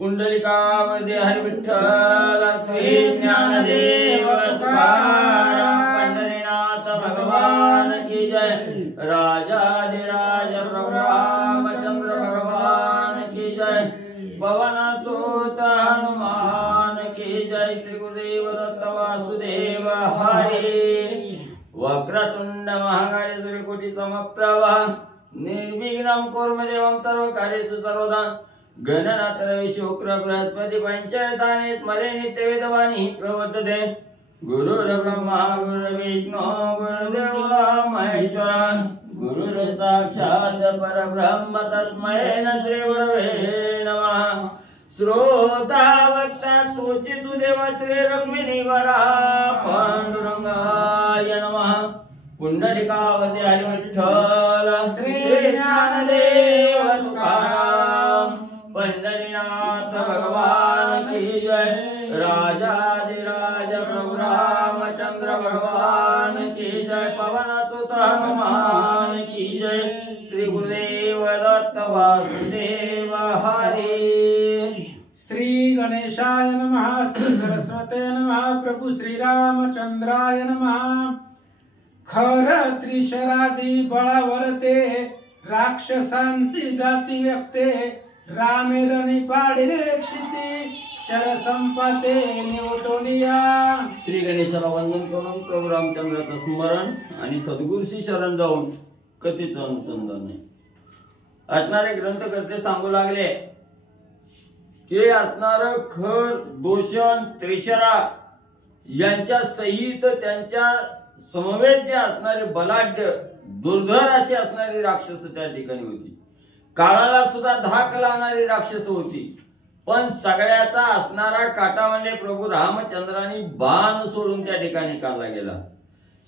पुंडलिकामध्ये हरी विठ्ठल श्री ज्ञानदेव तुकाराम पंढरीनाथ भगवान की जय। राजाधिराज प्रभु रामचंद्र भगवान की जय। पवन सुत हनुमान की जय। श्री गुरुदेव दत्त वासुदेव हरि। वक्रतुंड महाकाय सूर्यकोटि समप्रभ निर्विघ्नं कुरु मे देवं सर्वकार्येषु सर्वदा। गणनाथ रवि शुक्र बृहस्पति पंचतानि स्मरे नित्यवेदवाणी प्रवर्तते। गुरुर्ब्रह्मा गुरुर्विष्णु गुरुर्देवो महेश्वरा। गुरुर्साक्षात् परब्रह्म तस्मै श्री गुरवे नमः। श्रोता वक्ता तोची देव श्री रुक्मिणी वरा पांडुरंगाय नमः। पुंडलिकावती हरी विठ्ठल श्री ज्ञानदेव तुकाराम पंढरीनाथ भगवान की जय। राजाधिराज प्रभु रामचंद्र भगवान की जय। पवन सुत हनुमान की जय। श्री गुरुदेव दत्त वासुदेव हरि। श्री गणेशाय नमः। श्री सरस्वते नमः। प्रभु श्री रामचंद्राय नमः। खर त्रिशरादी बळावरते राक्षसांची जाती व्यक्ते। रामे रणी पाडिले क्षिती शर संपाते निवटोनिया। श्री गणेशाला वंदन करून प्रभू रामचंद्राचं स्मरण आणि सद्गुरूशी शरण जाऊन कथेचं अनुसंधान नाही असणारे ग्रंथकर्ते सांगू लागले की असणार खर दोषण त्रिशरा यांच्या सहित त्यांच्या समवेत जे असणारे बलाढ्य दुर्धर अशी असणारी राक्षस त्या ठिकाणी होती। काळाला सुद्धा धाक लावणारी राक्षस होती। पण सगळ्याचा असणारा काटा म्हणजे प्रभू रामचंद्रांनी बाण सोडून त्या ठिकाणी काढला गेला।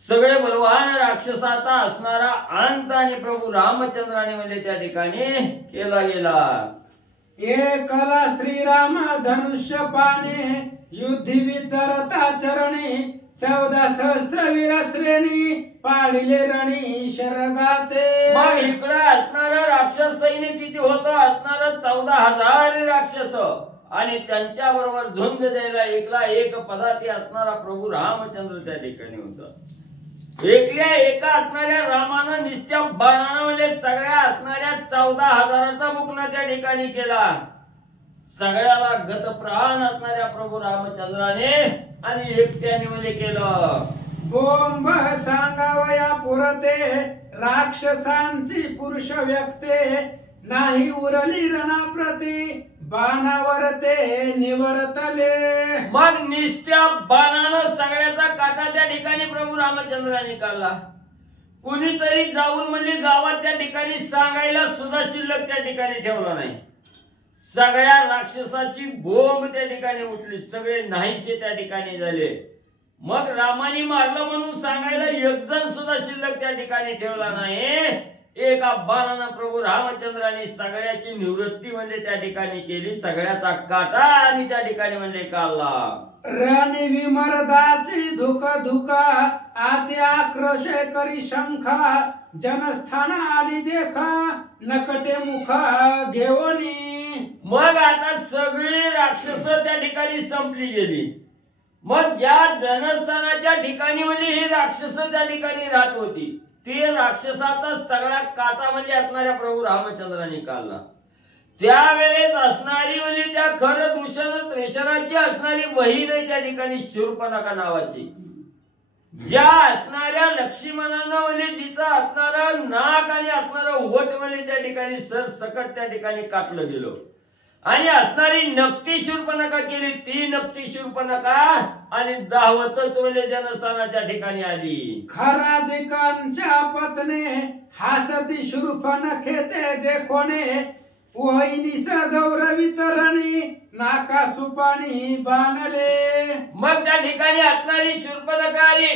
सगळे बलवान राक्षसाचा असणारा अंत आणि प्रभू रामचंद्रांनी म्हणजे त्या ठिकाणी केला गेला। एकला श्रीराम धनुष्य पाने युद्धी विचरता चरणी। 14 सहस्त्र वीर श्रेणी पाडिले रणी शरगाते। मग इकडे असणारा राक्षस सैनिक किती होतं? असणारा 14,000 राक्षस आणि त्यांच्या बरोबर झुंज द्यायला एकला एक पदाती असणारा प्रभू रामचंद्र त्या ठिकाणी होता। एकल्या एका असणाऱ्या रामानं निस्त्या बाणानं म्हणजे सगळ्या असणाऱ्या 14,000चा मुकना त्या ठिकाणी केला। सगळ्याला गतप्राण असणाऱ्या प्रभू रामचंद्राने आणि एकट्याने म्हणजे केलं। बोंब सांगावया पुरते राक्षसांची पुरुष व्यक्ते। नाही उरली रणाप्रती बाणावर ते निवर्तले। मग निस्त्या बाणानं सगळ्याचा काटा त्या ठिकाणी प्रभू रामचंद्राने काढला। कुणीतरी जाऊन म्हणजे गावात त्या ठिकाणी सांगायला सुद्धा शिल्लक त्या ठिकाणी ठेवला नाही। सगळ्या राक्षसाची बोंब त्या ठिकाणी उठली। सगळे नाहीसे त्या ठिकाणी झाले। मग रामाने मारलं म्हणून सांगायला एक जण सुद्धा शिल्लक त्या ठिकाणी ठेवला नाही। एका बाणानं प्रभू रामचंद्राने सगळ्याची निवृत्ती म्हणजे त्या ठिकाणी केली। सगळ्याचा काटा आणि त्या ठिकाणी म्हणजे काढला। राणी विमर्दाची धुक धुका आती आक्रोशे करी शंखा। जनस्थान आली देखा नकटे मुख घेवनी। मग आता सगळी राक्षस त्या ठिकाणी संपली गेली। मग ज्या जनस्थानाच्या ठिकाणी म्हणजे ही राक्षस त्या ठिकाणी राहत होती ते राक्षसाचा सगळा काटा म्हणजे असणाऱ्या प्रभू रामचंद्राने काढला। त्यावेळेस असणारी म्हणजे त्या खर दूषण त्रेशराची असणारी बहीण त्या ठिकाणी शूर्पणखा नावाची ज्या असणाऱ्या लक्ष्मणानं म्हणजे जिचा असणारा नाक आणि असणारा ओठ म्हणजे त्या ठिकाणी सरसकट त्या ठिकाणी काटलं गेलो आणि असणारी नक्ती शूर्पणखा केली। ती नक्ती शूर्पणखा आणि दावतच म्हणजे जनस्थानाच्या ठिकाणी आली। खराधिकांच्या पत्ने हासती शूर्पणखेते देखोने। वहिनीस गौरवित रणी नाका सुपाणी बाणले। मग त्या ठिकाणी असणारी शूर्पणखा आली।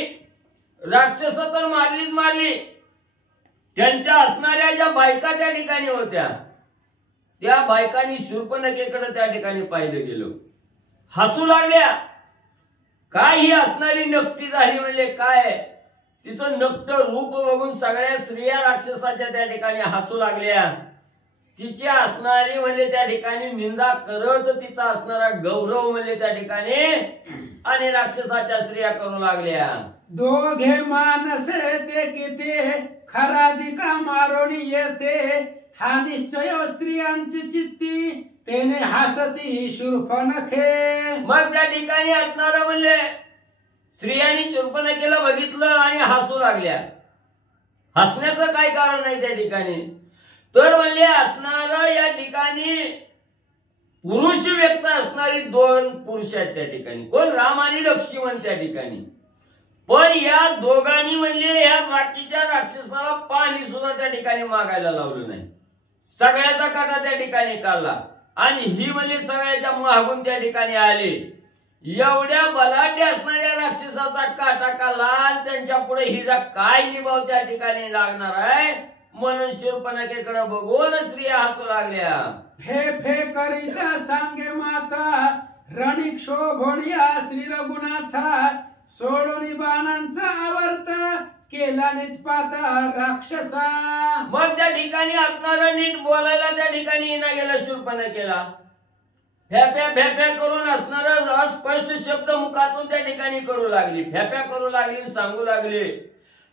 राक्षस तर मारलीच मारली। त्यांच्या असणाऱ्या ज्या बायका त्या ठिकाणी होत्या त्या बायकांनी शूर्पणखेकडे त्या ठिकाणी पाहिलं गेलो। हसू लागल्या। काय ही असणारी नक्ती झाली म्हणजे काय? तिचं नक्त रूप बघून सगळ्या स्त्रिया राक्षसाच्या त्या ठिकाणी हसू लागल्या। तिची असणारी म्हणजे त्या ठिकाणी निंदा करत तिचा असणारा गौरव म्हणजे त्या ठिकाणी आणि राक्षसाच्या स्त्रिया करू लागल्या. दोघे मानसे ते किती खराधिका मारोणी येते हा निश्चय स्त्रियांची चित्ती तेने हसती शूर्पणखे. मग त्या ठिकाणी असणारा म्हणजे स्त्रियांनी शूर्पणखेला बघितलं आणि हसू लागल्या. हसण्याचं काय कारण नाही त्या ठिकाणी, तर म्हणले असणार या ठिकाणी पुरुष व्यक्त असणारी दोन पुरुष आहेत त्या ठिकाणी, कोण राम आणि लक्ष्मण त्या ठिकाणी. पण या दोघांनी म्हणले या बाकीच्या राक्षसाला पाणी सुद्धा त्या ठिकाणी मागायला लावलं नाही. सगळ्याचा काटा त्या ठिकाणी काढला आणि ही म्हणजे सगळ्याच्या मागून त्या ठिकाणी आले. एवढ्या बलाढ्य असणाऱ्या राक्षसाचा काटा काढला आणि त्यांच्या पुढे हिचा काय निभाव त्या ठिकाणी लागणार आहे म्हणून शूर्पणखेकडे बघून स्त्रिया हसू लागल्या. फे फे करीता सांगे माता रणिक शोभोनिया श्री रघुनाथा सोडून बाणांचा आवर्त केला निष्पाता राक्षसा. मग त्या ठिकाणी असणारा नीट बोलायला त्या ठिकाणी ना गेला शूर्पणखेला. फॅप्या फॅप्या करून असणार अस्पष्ट शब्द मुखातून त्या ठिकाणी करू लागली. फॅप्या करू लागली, सांगू लागली.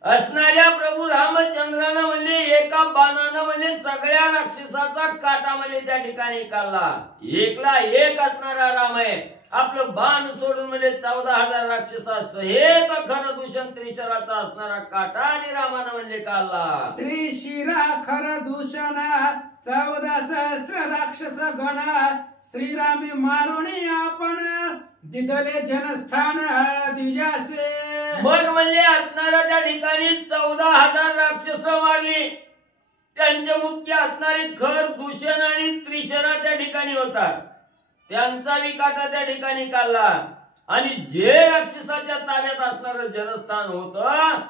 असणाऱ्या प्रभू रामचंद्रानं म्हणजे एका बाणानं म्हणजे सगळ्या राक्षसाचा काटा म्हणजे त्या ठिकाणी काढला. एकला एक असणारा राम आहे. आपलं बाण सोडून म्हणजे 14,000 राक्षसा सहित खर दूषण त्रिशराचा असणारा काटा आणि रामानं म्हणजे काढला. त्रिशिरा खर दूषणा 14 सहस्त्र राक्षस गणा श्रीरामी मारुणी आपण दिदले जनस्थान द्विजासे. मग म्हणले असणारा त्या ठिकाणी 14,000 राक्षस मारली. त्यांचे मुख्य असणारे खर दूषण आणि त्रिशरा त्या ठिकाणी होता. त्यांचा विकाटा त्या ठिकाणी काढला आणि जे राक्षसाच्या ताब्यात असणारं जनस्थान होतं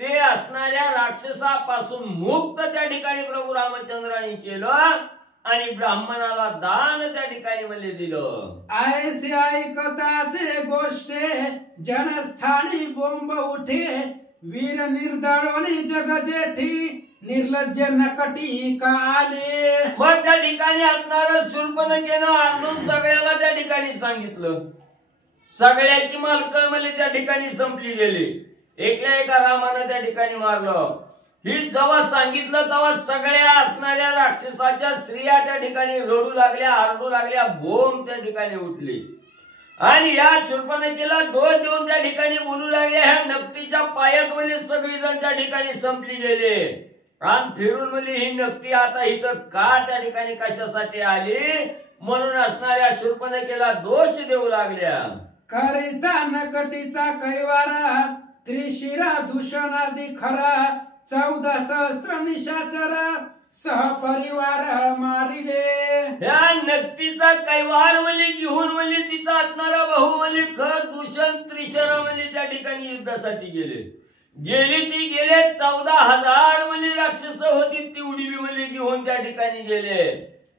ते असणाऱ्या राक्षसापासून मुक्त त्या ठिकाणी प्रभू रामचंद्रांनी केलं आणि ब्राह्मणाला दान त्या ठिकाणी म्हणजे दिलं. ऐसे ऐकताचे गोष्टे जनस्थानी बोंब उठे वीर निर्दळोनी जग जेठी निर्लज्ज नकटी का आले. मग त्या ठिकाणी असणार शूर्पणखेनं आणून सगळ्याला त्या ठिकाणी सांगितलं. सगळ्याची मालकं म्हणजे त्या ठिकाणी संपली गेली. एकल्या एका रामानं त्या ठिकाणी मारलं. ही जेव्हा सांगितलं तेव्हा सगळ्या असणाऱ्या राक्षसाच्या स्त्रिया त्या ठिकाणी रडू लागल्या, आरडू लागल्या, बोंब त्या ठिकाणी उठली आणि या शूर्पणखेला दोष देऊन त्या ठिकाणी बोलू लागल्या. ह्या नक्तीच्या पायात म्हणजे सगळी जण त्या ठिकाणी संपली गेले आणि फिरून म्हणजे ही नक्ती आता इथं का त्या ठिकाणी कशासाठी आली म्हणून असणाऱ्या शूर्पणखेला दोष देऊ लागल्या. करिता नकटीचा कैवारा त्रिशिरा दूषणादी खरा 14 सहस्त्र निशाचर सहपरिवार मारिले. या नक्तीचा कैवार म्हणजे घेऊन म्हणजे तिचा असणारा भाऊ म्हणजे खर दूषण त्रिशरा म्हणजे त्या ठिकाणी युद्धासाठी गेले. ती गेले 14,000 म्हणजे राक्षस होती तेवढी म्हणजे घेऊन त्या ठिकाणी गेले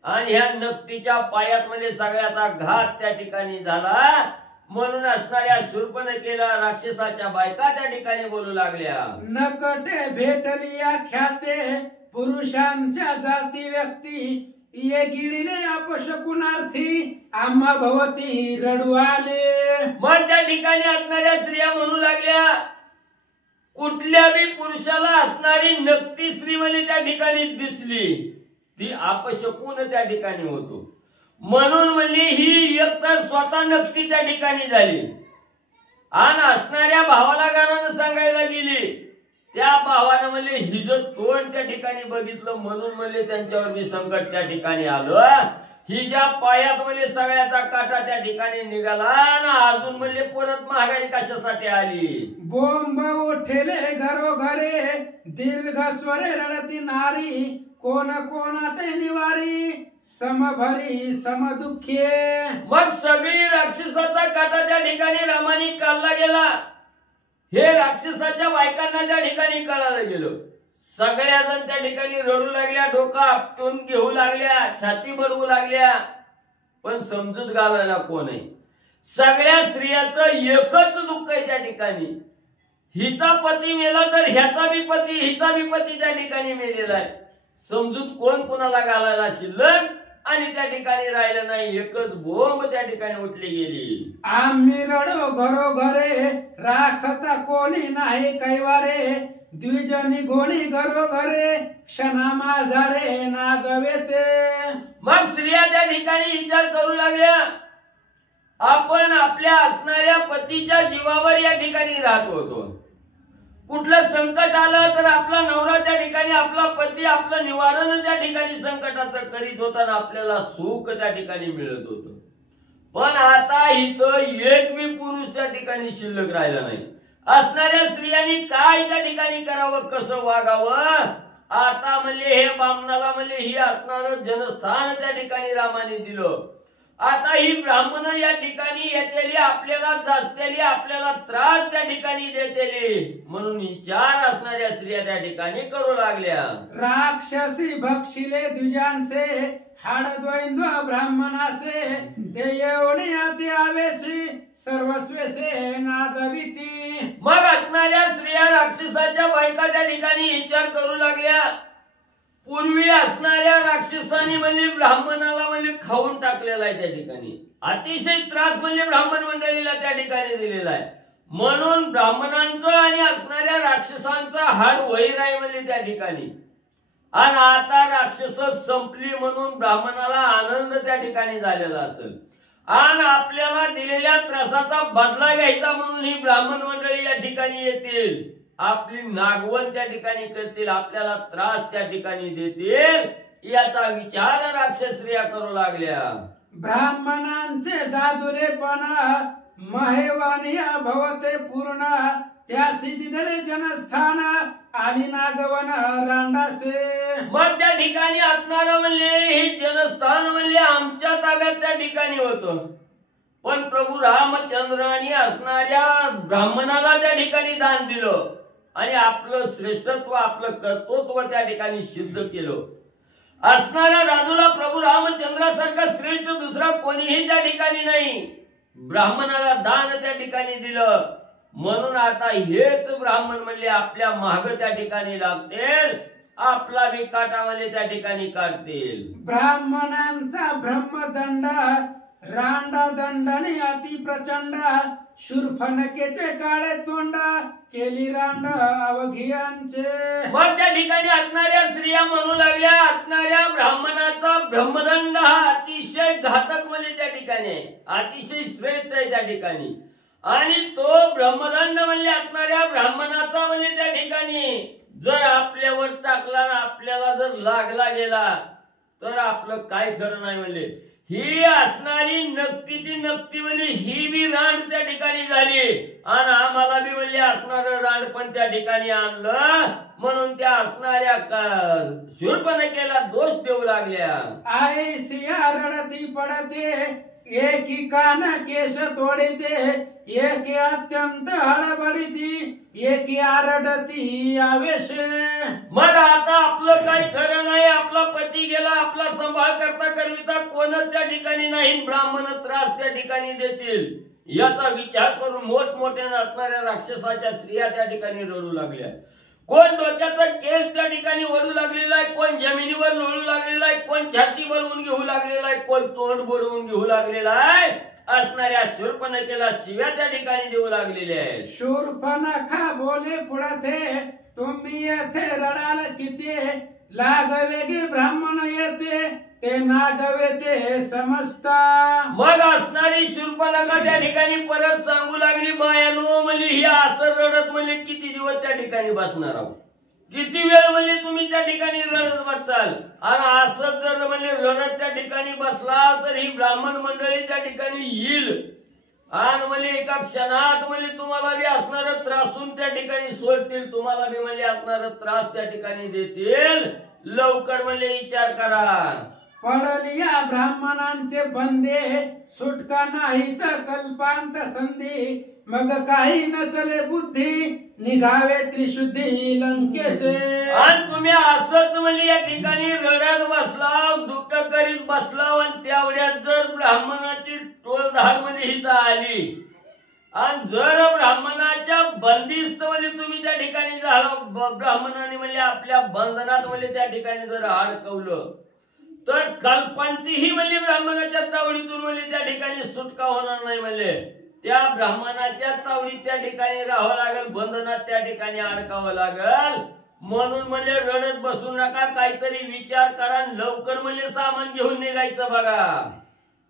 आणि ह्या नक्तीच्या पायात म्हणजे सगळ्याचा घात त्या ठिकाणी झाला म्हणून असणाऱ्या शूर्पणखेला राक्षसाच्या बायका त्या ठिकाणी बोलू लागल्या. नकटे भेटली या ख्याते पुरुषांच्या जाती व्यक्ती ये गिळीले अपशकुनार्थी आम्हा भवती रडू आले. मग त्या ठिकाणी असणाऱ्या स्त्रिया म्हणू लागल्या कुठल्या बी पुरुषाला असणारी नक्ती स्त्री म्हणजे त्या ठिकाणी दिसली ती अपशकुन त्या ठिकाणी होतो म्हणून म्हणजे ही एकतर स्वतः नक्ती त्या ठिकाणी झाली आणि असणाऱ्या भावाला घरानं सांगायला गेली. त्या भावानं म्हणजे हिचं तोंड त्या ठिकाणी बघितलं म्हणून म्हणजे त्यांच्यावर मी संकट त्या ठिकाणी आलं. हिच्या पायात म्हणजे सगळ्याचा काटा त्या ठिकाणी निघाला आणि अजून म्हणजे परत महागारी कशासाठी आली. बोंब उठेले घरोघरे दीर्घ स्वरे रडती नारी कोण कोणाते निवारी समभरी समदुःखे. मग सगळी राक्षसाचा काटा त्या ठिकाणी रामाने काढला गेला. हे राक्षसाच्या बायकांना त्या ठिकाणी कळायला गेलं. सगळ्या जण त्या ठिकाणी रडू लागल्या, डोकं आपटून घेऊ लागल्या, छाती बडवू लागल्या, पण समजूत घालायला कोण आहे. सगळ्या स्त्रियाचं एकच दुःख आहे त्या ठिकाणी. हिचा पती मेला तर ह्याचा बी पती हिचा बी पती त्या ठिकाणी मेलेला आहे. समजूत कोण कोणाला घालायला शिल्लक आणि त्या ठिकाणी राहिलं नाही. एकच बोंब त्या ठिकाणी उठली गेली. आम्ही रडो घरोघरे राखता कोणी नाही कैवारे द्विजनी घोणी घरोघरे क्षणा माझा रे नागवे ते. मग स्त्रिया त्या ठिकाणी विचार करू लागल्या, आपण आपल्या असणाऱ्या पतीच्या जीवावर या ठिकाणी राहत होतो. कुठलं संकट आलं तर आपला नवरा त्या ठिकाणी, आपला पती आपलं निवारण त्या ठिकाणी संकटाचं करीत होता, आपल्याला सुख त्या ठिकाणी मिळत होतं. पण आता इथं एक बी पुरुष त्या ठिकाणी शिल्लक राहिला नाही. असणाऱ्या स्त्रियांनी काय त्या ठिकाणी करावं, कसं वागावं. आता म्हणले हे बामणाला म्हणले ही असणार जनस्थान त्या ठिकाणी रामाने दिलं. आता ही ब्राह्मण या ठिकाणी येतेली, आपल्याला जाचतेली, आपल्याला त्रास त्या ठिकाणी देतेली, म्हणून विचार असणाऱ्या स्त्रिया त्या ठिकाणी करू लागल्या. राक्षसी भक्षिले द्विजांसे हाड द्वैंद्व ब्राह्मणासे ते एवढे अति आवेशी सर्वस्वेसे नागविती. मग असणाऱ्या स्त्रिया राक्षसाच्या बायका त्या ठिकाणी विचार करू लागल्या. पूर्वी असणाऱ्या राक्षसांनी म्हणजे ब्राह्मणाला म्हणजे खाऊन टाकलेला आहे. त्या ठिकाणी अतिशय त्रास म्हणजे ब्राह्मण मंडळीला त्या ठिकाणी दिलेला आहे. म्हणून ब्राह्मणांचं आणि असणाऱ्या राक्षसांचा हाड वैर आहे म्हणजे त्या ठिकाणी. आणि आता राक्षस संपली म्हणून ब्राह्मणाला आनंद त्या ठिकाणी झालेला असेल. आणि आपल्याला दिलेल्या त्रासाचा बदला घ्यायचा म्हणून ही ब्राह्मण मंडळी या ठिकाणी येतील, आपली नागवण त्या ठिकाणी करतील, आपल्याला त्रास त्या ठिकाणी देतील, याचा विचार राक्षस स्त्रिया करू लागल्या. ब्राह्मणांचे दादुलेपणा महेवानी भवते पूर्ण त्यासी दिले जनस्थान आली नागवन रांडासे. मग त्या ठिकाणी असणार म्हणले हे जनस्थान म्हणले आमच्या ताब्यात त्या ठिकाणी होतं. पण प्रभू रामचंद्रांनी असणाऱ्या ब्राह्मणाला त्या ठिकाणी दान दिलं आणि आपलं श्रेष्ठत्व, आपलं कर्तृत्व त्या ठिकाणी सिद्ध केलं. असणाऱ्या दादूला प्रभू रामचंद्रासारखा श्रेष्ठ दुसरा कोणीही त्या ठिकाणी नाही. ब्राह्मणाला दान त्या ठिकाणी दिलं म्हणून आता हेच ब्राह्मण म्हणले आपल्या माग त्या ठिकाणी लागतील, आपला बी काटावाले त्या ठिकाणी काढतील. ब्राह्मणांचा ब्रह्मदंड रांडा दंडने अति प्रचंड शूर्फणकेचे काळे तोंड केली रांड अवघियांचे. मग त्या ठिकाणी असणाऱ्या स्त्रिया म्हणू लागल्या, असणाऱ्या ब्राह्मणाचा ब्रह्मदंड हा अतिशय घातक म्हणजे त्या ठिकाणी अतिशय श्रेष्ठ आहे त्या ठिकाणी. आणि तो ब्रह्मदंड म्हणजे असणाऱ्या ब्राह्मणाचा म्हणजे त्या ठिकाणी जर आपल्यावर टाकला ना, आपल्याला जर लागला गेला तर आपलं काय खरं नाही. म्हणले ही असणारी नक्ती ती नक्ती म्हणजे ही बी रांड त्या ठिकाणी झाली आणि आम्हाला बी म्हणजे असणार रांड पण त्या ठिकाणी आणलं म्हणून त्या असणाऱ्या शूर्पणखेला दोष देऊ लागल्या. आई सिया रडती पडते एकी कान केश तोडते एकी अत्यंत हडबडीती एकी आरडती आवेश. मग आता आपलं काही खरं नाही, आपला पती गेला, आपला सांभाळ करता करविता कोणच त्या ठिकाणी नाही, ब्राह्मण त्रास त्या ठिकाणी देतील याचा विचार करून मोठमोठ्या असणाऱ्या राक्षसाच्या स्त्रिया त्या ठिकाणी रडू लागल्या. कोण डोक्याचा केस त्या ठिकाणी ओढू लागलेला आहे, कोण जमिनीवर लोळू लागलेला आहे, कोण छाती बळवून घेऊ लागलेला आहे, कोण तोंड बळवून घेऊ लागलेला आहे. असणाऱ्या शूर्पणखेला शिव्या त्या ठिकाणी देऊ लागलेल्या आहेत. शूर्पणखा बोले पुढे तुम्ही येथे रडाल किती लागवेगी ब्राह्मण येते ते नागवे ते समजता. मग असणारी शूर्पणखा त्या ठिकाणी परत सांगू लागली, बायानो म्हणली ही असं रडत म्हणले किती दिवस त्या ठिकाणी बसणार आहोत, किती वेळ म्हणले तुम्ही त्या ठिकाणी रडत बसाल. आणि असं जर म्हणजे रडत त्या ठिकाणी बसला तर ही ब्राह्मण मंडळी त्या ठिकाणी येईल आणि म्हणजे एका क्षणात म्हणजे तुम्हाला बी असणार त्रासून त्या ठिकाणी सोडतील, तुम्हाला बी म्हणजे असणार त्रास त्या ठिकाणी देतील. लवकर म्हणजे विचार करा. पडलिया ब्राह्मणांचे बंदे सुटका नाहीच कल्पांत संधी मग काही नचले बुद्धी निघावे त्रिशुद्धी लंकेशे. आणि तुम्ही असंच म्हणजे या ठिकाणी रडत बसला, दुःख करीत बसला आणि तेवढ्यात जर ब्राह्मणाची टोळधाड म्हणजे हिथं आली आणि जर ब्राह्मणाच्या बंदिस्त म्हणजे तुम्ही त्या ठिकाणी झालं, ब्राह्मणाने म्हणजे आपल्या बंधनात म्हणजे त्या ठिकाणी जर अडकवलं, तर कल्पांतीही म्हणजे ब्राह्मणाच्या तावडीतून म्हणजे त्या ठिकाणी सुटका होणार नाही. म्हणजे त्या ब्राह्मणाच्या तावडीत त्या ठिकाणी राहावं लागेल, बंधनात त्या ठिकाणी अडकावं लागेल. म्हणून म्हणजे रडत बसू नका, काहीतरी विचार करा, लवकर म्हणजे सामान घेऊन निघायचं. बघा,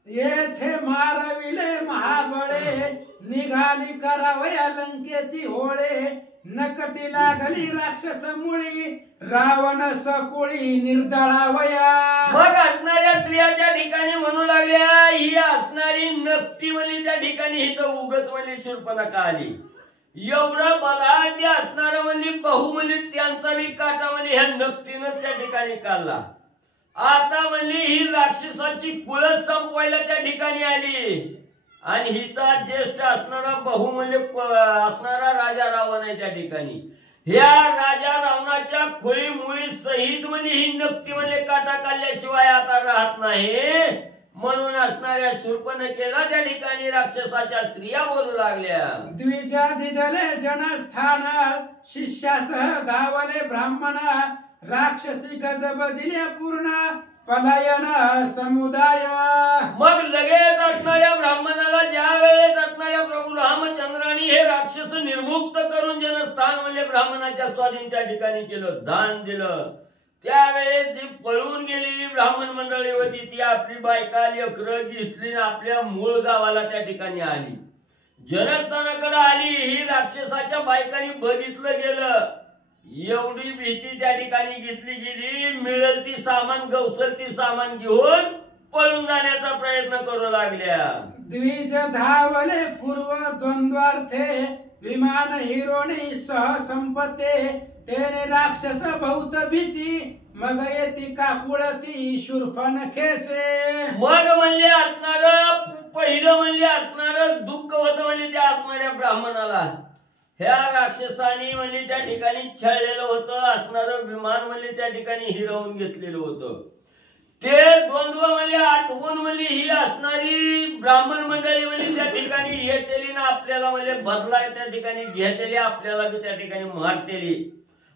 येथे मारविले महाबळे, निघाली करावया लंकेची होळे. नकटी लागली राक्षस मुळी, रावण सकुळी निर्दळावया. मग असणाऱ्या स्त्रिया त्या ठिकाणी म्हणू लागल्या, ही असणारी नकटी म्हणजे त्या ठिकाणी इथं उगच म्हणजे शूर्पणखा आली. एवढं बलाढ्य असणार म्हणजे बहुमली त्यांचा बी काटा म्हणजे ह्या नकटीनं त्या ठिकाणी काढला. आता म्हणजे ही राक्षसाची कुळच संपवायला त्या ठिकाणी आली. आणि हिचा ज्येष्ठ असणारा बहुमूल्य असणारा राजा रावण आहे त्या ठिकाणी. ह्या राजा रावणाच्या खोळी मुळी सहित म्हणजे ही नकटी म्हणजे काटा काढल्याशिवाय आता राहत नाही. म्हणून असणाऱ्या शूर्पणखेला त्या ठिकाणी राक्षसाच्या स्त्रिया बोलू लागल्या. द्विजा दिदले जनस्थान, शिष्यासह धावले ब्राह्मण. राक्षसी गजबजिले पूर्ण, पलायन समुदाय. मग लगेच असणाऱ्या ब्राह्मणाला ज्या वेळेस असणाऱ्या प्रभू रामचंद्रांनी हे राक्षस निर्मुक्त करून जनस्थान म्हणजे ब्राह्मणाच्या स्वाधीन त्या ठिकाणी केलं, दान दिलं. त्यावेळेस जी पळून गेलेली ब्राह्मण मंडळी होती ती आपली बायका लेकरं घेतली, आपल्या मूळ गावाला त्या ठिकाणी आली, जनस्थानाकडे आली. ही राक्षसाच्या बायकांनी बघितलं गेलं. एवढी भीती त्या ठिकाणी घेतली गेली, मिळेल ती सामान गवसल ती सामान घेऊन पळून जाण्याचा प्रयत्न करू लागल्या. द्विज धावले पूर्व द्वंद्वार्थे, विमान हिरोणी सह संपते. तेने राक्षस बहुत भीती, मग येती काकुळती शूर्पणखेसे. मग म्हणजे असणार पहिलं म्हणजे असणार दुःख होतं म्हणजे त्या असणाऱ्या ब्राह्मणाला ह्या राक्षसाने म्हणजे त्या ठिकाणी छळलेलं होतं. असणारं विमान म्हणजे त्या ठिकाणी हिरावून घेतलेलं होतं. ते द्वंद्व म्हणजे आठवून म्हणजे ही असणारी ब्राह्मण मंडळी म्हणजे त्या ठिकाणी येतेली ना आपल्याला म्हणजे बदलाय त्या ठिकाणी घेतलेली, आपल्याला बी त्या ठिकाणी मारतेली,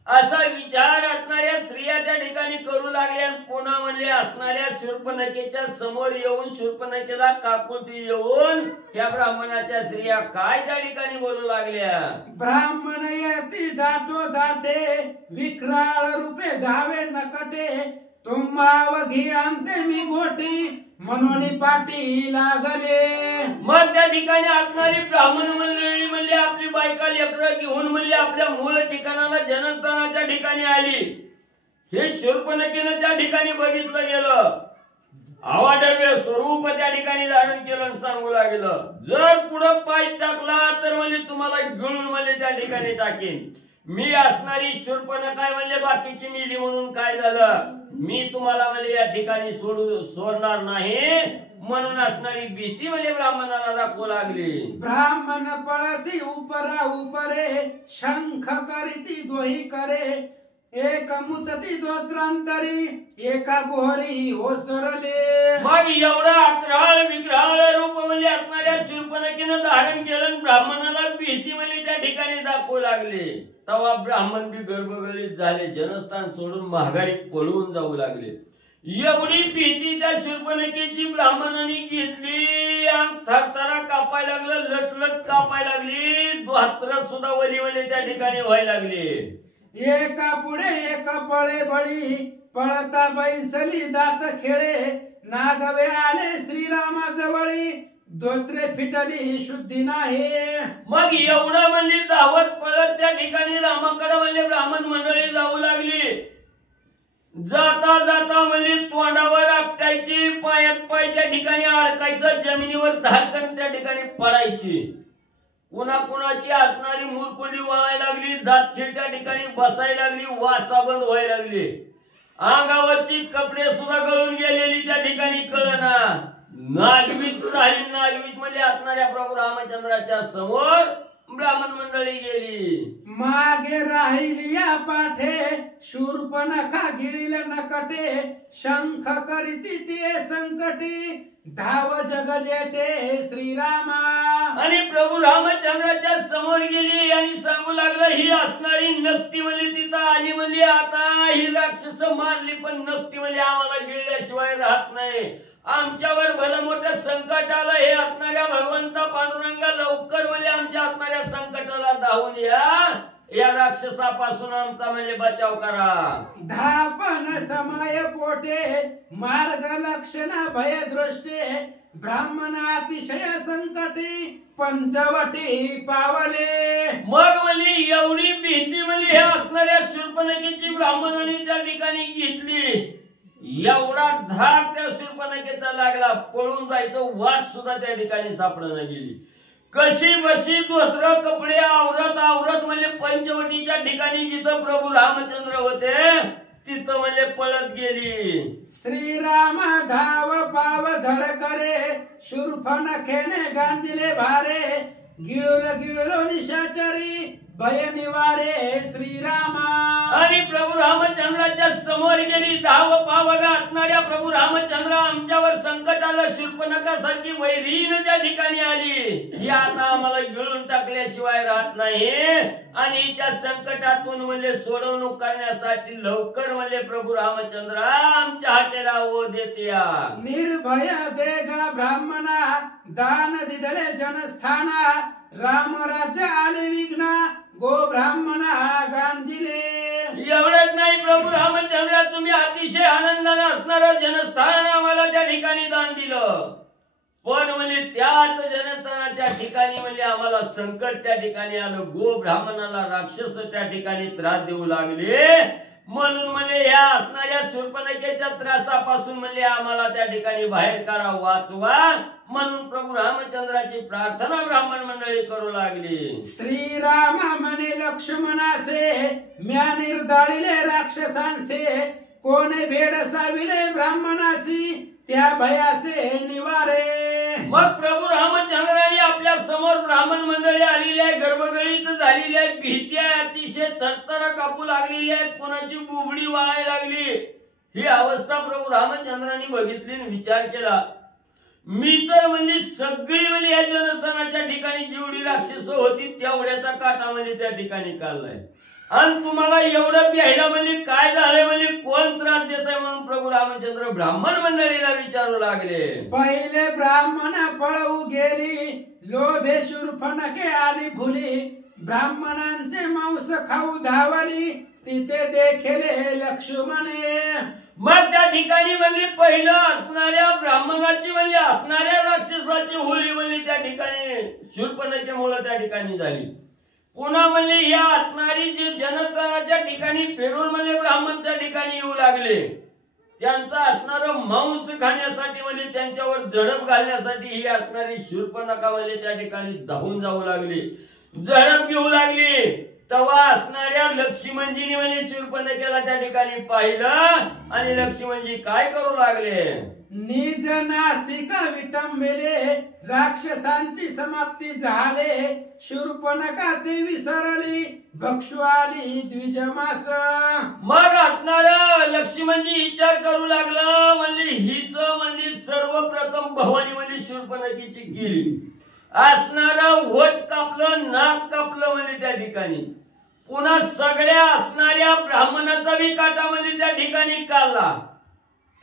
असा विचार असणाऱ्या स्त्रिया त्या ठिकाणी करू लागल्या. पुन्हा म्हणजे असणाऱ्या शूर्पणखेच्या समोर येऊन शूर्पणखेला काकुळती येऊन त्या ब्राह्मणाच्या स्त्रिया काय त्या ठिकाणी बोलू लागल्या. ब्राह्मण येती दाटो दाटे, विक्राळ रूपे धावे नकटे. तुम्हावघी आणते मी गोटी, म्हणून पाठी लागले. मग त्या ठिकाणी असणारी ब्राह्मण मंडळी म्हणजे आपली बायका लेकरं घेऊन म्हणजे आपल्या मूळ ठिकाणाला जनस्थानाच्या ठिकाणी आली. हे शूर्पणखेनं त्या ठिकाणी बघितलं गेलं, अवाढव्य स्वरूप त्या ठिकाणी धारण केलं, सांगू लागलं, जर पुढं पाय टाकला तर म्हणजे तुम्हाला गिळून म्हणजे त्या ठिकाणी टाकेन. मी असणारी शूर्पणखा म्हणजे बाकीची मिली म्हणून काय झालं, मी तुम्हाला म्हणजे या ठिकाणी सोडणार नाही. म्हणून असणारी भीती म्हणजे ब्राह्मणाला दाखवू लागली. ब्राह्मण पळती उपरा उपरे, शंख करीती दोही करे. एक मुतती दोत्रांतरी, एका बोहरी ओसरले. मग एवढा अक्राळ विक्राळ रूप म्हणजे असणाऱ्या शूर्पणखेनं धारण केलं. ब्राह्मणाला भीती म्हणजे त्या ठिकाणी दाखवू लागले. तेव्हा ब्राह्मण बी गर्भगलित झाले, जनस्थान सोडून माघारी पळून जाऊ लागले. एवढी भीती त्या शूर्पणखेची ब्राह्मणाने घेतली, थरथरा कापायला लागलं, लटलट कापायला लागली, दोहात्र सुद्धा वली वली त्या ठिकाणी व्हायला लागली. एका पुढे एक पळे बळी, पळता बैसली दात खेळे. नागवे आले श्रीरामाजवळी, दोत्रे फिटली शुद्धी नाही. मग एवढं म्हणजे धावत पळत त्या ठिकाणी रामाकडे म्हणजे ब्राह्मण मंडळी जाऊ लागली. जाता जाता म्हणजे तोंडावर आपटायची, पायात पाय त्या ठिकाणी अडकायचं, जमिनीवर धाडकन त्या ठिकाणी पडायची. पुन्हा कुणाची असणारी मुरकुंडी वळायला लागली, दातखीळ त्या ठिकाणी बसायला लागली, वाचा बंद व्हायला लागली. अंगावरची कपडे सुद्धा गळून गेलेली त्या ठिकाणी कळना. नागवीच झाली. नागवीच म्हणजे असणाऱ्या प्रभू रामचंद्राच्या समोर ब्राह्मण मंडळी गेली. मागे राहिली या पाठे, शूर्पणखा गिळील नकटे. शंख करीती ते संकटी, धाव जग जेटे श्रीरामा. आणि प्रभू रामचंद्राच्या समोर गेली आणि सांगू लागलं ही असणारी नक्ती म्हणली तिथं आली म्हणली आता ही राक्षस मारली पण नक्ती म्हणली आम्हाला गिळल्याशिवाय राहत नाही. आमच्यावर भलं मोठं संकट आलं हे असणाऱ्या भगवंता पांडुरंगा लवकर म्हणजे आमच्या असणाऱ्या संकटाला धावून या राक्षसापासून आमचा म्हणजे बचाव करा. धापन समय पोटे मार्ग लक्षण भय दृष्टे ब्राह्मण अतिशय संकटी पंचवटी पावले. मग म्हणली एवढी भीती म्हणली हे असणाऱ्या शूर्पणखेची ब्राह्मणांनी त्या ठिकाणी घेतली. एवढा धाक त्या शूर्पणखेचा लागला पळून जायचं वाट सुद्धा त्या ठिकाणी सापडणं गेली. कशी बशी धोत्र कपडे आवरत आवरत म्हणजे पंचवटीच्या ठिकाणी जिथं प्रभू रामचंद्र होते तिथं म्हणजे पळत गेली. श्रीराम धाव पाव झड करे शूर्पणखेने गांजिले भारे गिळुल गिळुलो निशाचरी भय निवारे श्रीरामा. आणि प्रभू रामचंद्राच्या समोर गेली धाव पाव गाठणाऱ्या प्रभू रामचंद्र आमच्यावर संकट आलं शूर्पणखासारखी वैरीन त्या ठिकाणी आली ही आता आम्हाला गिळून टाकल्याशिवाय राहत नाही. आणि हिच्या संकटातून म्हणजे सोडवणूक करण्यासाठी लवकर म्हणजे प्रभू रामचंद्र आमच्या हाकेला ओ देत्या. निर्भय देगा ब्राह्मणा दान दिदले जनस्थाना राम राज्य आले विघ्ना गो ब्राह्मणा गांजिले. एवढंच नाही प्रभू रामचंद्र तुम्ही अतिशय आनंदाने असणारं जनस्थान आम्हाला त्या ठिकाणी दान दिलं पण म्हणजे त्याच जनस्थानाच्या ठिकाणी म्हणजे आम्हाला संकट त्या ठिकाणी आलं. गो ब्राह्मणाला राक्षस त्या ठिकाणी त्रास देऊ लागले म्हणून म्हणजे या असणाऱ्या शूर्पणखेच्या त्रासापासून म्हणजे आम्हाला त्या ठिकाणी बाहेर काढा वाचवा म्हणून प्रभू रामचंद्राची प्रार्थना ब्राह्मण मंडळी करू लागली. श्रीराम म्हणे लक्ष्मणासे म्या निर्दाळिले राक्षसांसे कोणे भेडसाविले ब्राह्मणासी त्या भयासे निवारे. मग प्रभू रामचंद्राने आपल्या समोर ब्राह्मण मंडळी आलेली आहे गर्भगळीत झालेली आहे भीती आहे अतिशय थरथर कापू लागलेली आहे कोणाची बुबडी वाळायला लागली. ही अवस्था प्रभू रामचंद्रांनी बघितली आणि विचार केला मी तर म्हणजे सगळी म्हणजे या जनस्थानाच्या ठिकाणी जेवढी राक्षस होती तेवढ्याचा काटा म्हणजे त्या ठिकाणी काढलाय आणि तुम्हाला एवढं प्यायला म्हणजे काय झालंय म्हणजे कोण त्रास देत आहे म्हणून प्रभू रामचंद्र ब्राह्मण मंडळीला विचारू लागले. पहिले ब्राह्मण पळवू गेली लोभे शूर्पणखे आली भुली ब्राह्मणांचे मांस खाऊ धावली तिथे देखले लक्ष्मणे. मग त्या ठिकाणी म्हणजे पहिलं असणाऱ्या ब्राह्मणाची म्हणजे असणाऱ्या राक्षसाची होळी म्हणजे त्या ठिकाणी शूर्पणखेमुळे त्या ठिकाणी झाली. पुन्हा म्हणजे या असणारी जे जनस्थानाच्या ठिकाणी फिरून म्हणजे ब्राह्मण त्या ठिकाणी येऊ लागले त्यांचा असणारं मांस खाण्यासाठी म्हणजे त्यांच्यावर झडप घालण्यासाठी ही असणारी शूर्पणखा म्हणजे त्या ठिकाणी धावून जाऊ लागली झडप घेऊ लागली. तेव्हा असणाऱ्या लक्ष्मणजीने म्हणजे शूर्पणखेला त्या ठिकाणी पाहिलं आणि लक्ष्मणजी काय करू लागले निज नासिका विटंबले राक्षसांची समाप्ती झाले शूर्पणखा देवी सरली भक्षु आली द्विजमास. मग असणार लक्ष्मणजी विचार करू लागलं म्हणजे हीच म्हणजे सर्वप्रथम भवानी म्हणजे शूर्पणखेची केली असणारा वट कापलं नाक कापलं म्हणजे त्या ठिकाणी पुन्हा सगळ्या असणाऱ्या ब्राह्मणाचा बी काटा म्हणजे त्या ठिकाणी काढला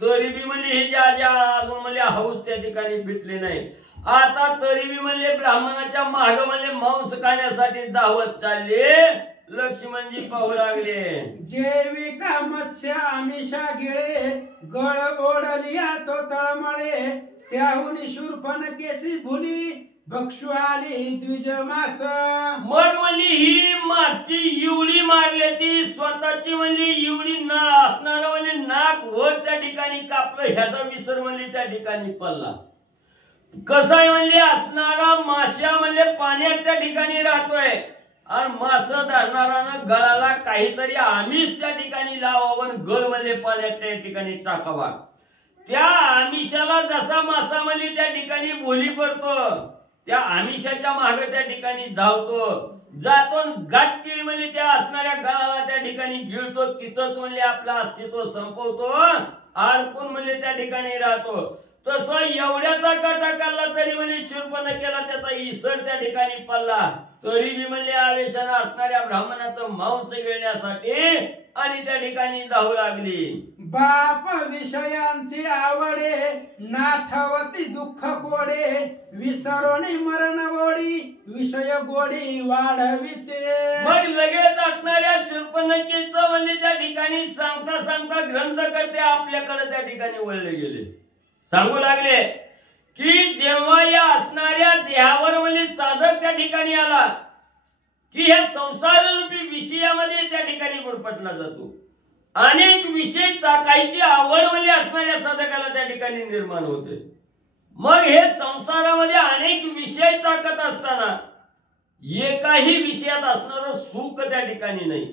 तरी बी म्हणजे हे ज्या अजून म्हणजे हौस त्या ठिकाणी भेटले नाही. आता तरी बी म्हणजे ब्राह्मणाच्या माग म्हणजे मांस खाण्यासाठी धावत चालले. लक्ष्मणजी पाहू लागले जैविका मत्स्य आमिषा गिळे गळ ओढलिया तो तळमळे त्याहून शूर्पणखेची भुली भक्षु आली द्विजमास. मग म्हणली ही मागची एवढी मारली ती स्वतःची म्हणली एवढी असणार म्हणजे नाक वर त्या ठिकाणी कापलं ह्याचा विसर म्हणजे त्या ठिकाणी पडला. कसं आहे म्हणजे असणारा माशा म्हणजे पाण्यात त्या ठिकाणी राहतोय आणि मास धरणारानं गळाला काहीतरी आमिष त्या ठिकाणी लावावं गळ म्हणजे पाण्यात त्या ठिकाणी टाकावा. त्या आमिषाला जसा मासा म्हणजे त्या ठिकाणी बोली पडतो त्या आमिषाच्या मागे त्या ठिकाणी धावतो जातो गाठ केळी म्हणजे त्या असणाऱ्या गळाला त्या ठिकाणी गिळतो तिथंच म्हणजे आपलं अस्तित्व संपवतो अडकून म्हणजे त्या ठिकाणी राहतो. तसं एवढ्याचा काटा काढला तरी म्हणे शूर्पणखेला त्याचा इसर त्या ठिकाणी पडला, तरी मी म्हणले आवेशाने असणाऱ्या ब्राह्मणाचं मांस गिळण्यासाठी आणि त्या ठिकाणी धावू लागली. बाप विषयांची आवडे नाठवती दुःख गोडे, विसरोनी मरण गोडी विषय गोडी वाढविते. मग लगेच असणाऱ्या शूर्पणखेचं म्हणजे त्या ठिकाणी सांगता सांगता ग्रंथकर्ते आपल्याकडे त्या ठिकाणी वळले गेले. सांगू लागले की जेव्हा या असणाऱ्या देहावर म्हणजे साधक त्या ठिकाणी आला की या संसार रूपी विषयामध्ये त्या ठिकाणी गुरफटला जातो. अनेक विषय चाकायची आवड म्हणजे असणाऱ्या साधकाला त्या ठिकाणी निर्माण होते. मग हे संसारामध्ये अनेक विषय चाकत असताना एकाही विषयात असणारं सुख त्या ठिकाणी नाही.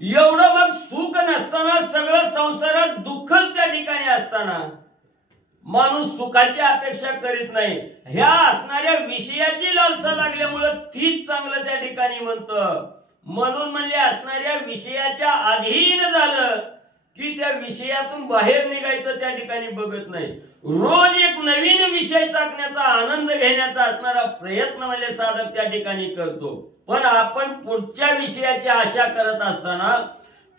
एवढं मग सुख नसताना सगळं संसारात दुःखच त्या ठिकाणी असताना माणूस सुखाची अपेक्षा करीत नाही. ह्या असणाऱ्या विषयाची लालसा लागल्यामुळे तीच चांगलं त्या ठिकाणी म्हणतं. म्हणून म्हणजे असणाऱ्या विषयाच्या अधीन झालं की त्या विषयातून बाहेर निघायचं त्या ठिकाणी बघत नाही. रोज एक नवीन विषय चाकण्याचा आनंद घेण्याचा असणारा प्रयत्न म्हणजे साधक त्या ठिकाणी करतो. पण आपण पुढच्या विषयाची आशा करत असताना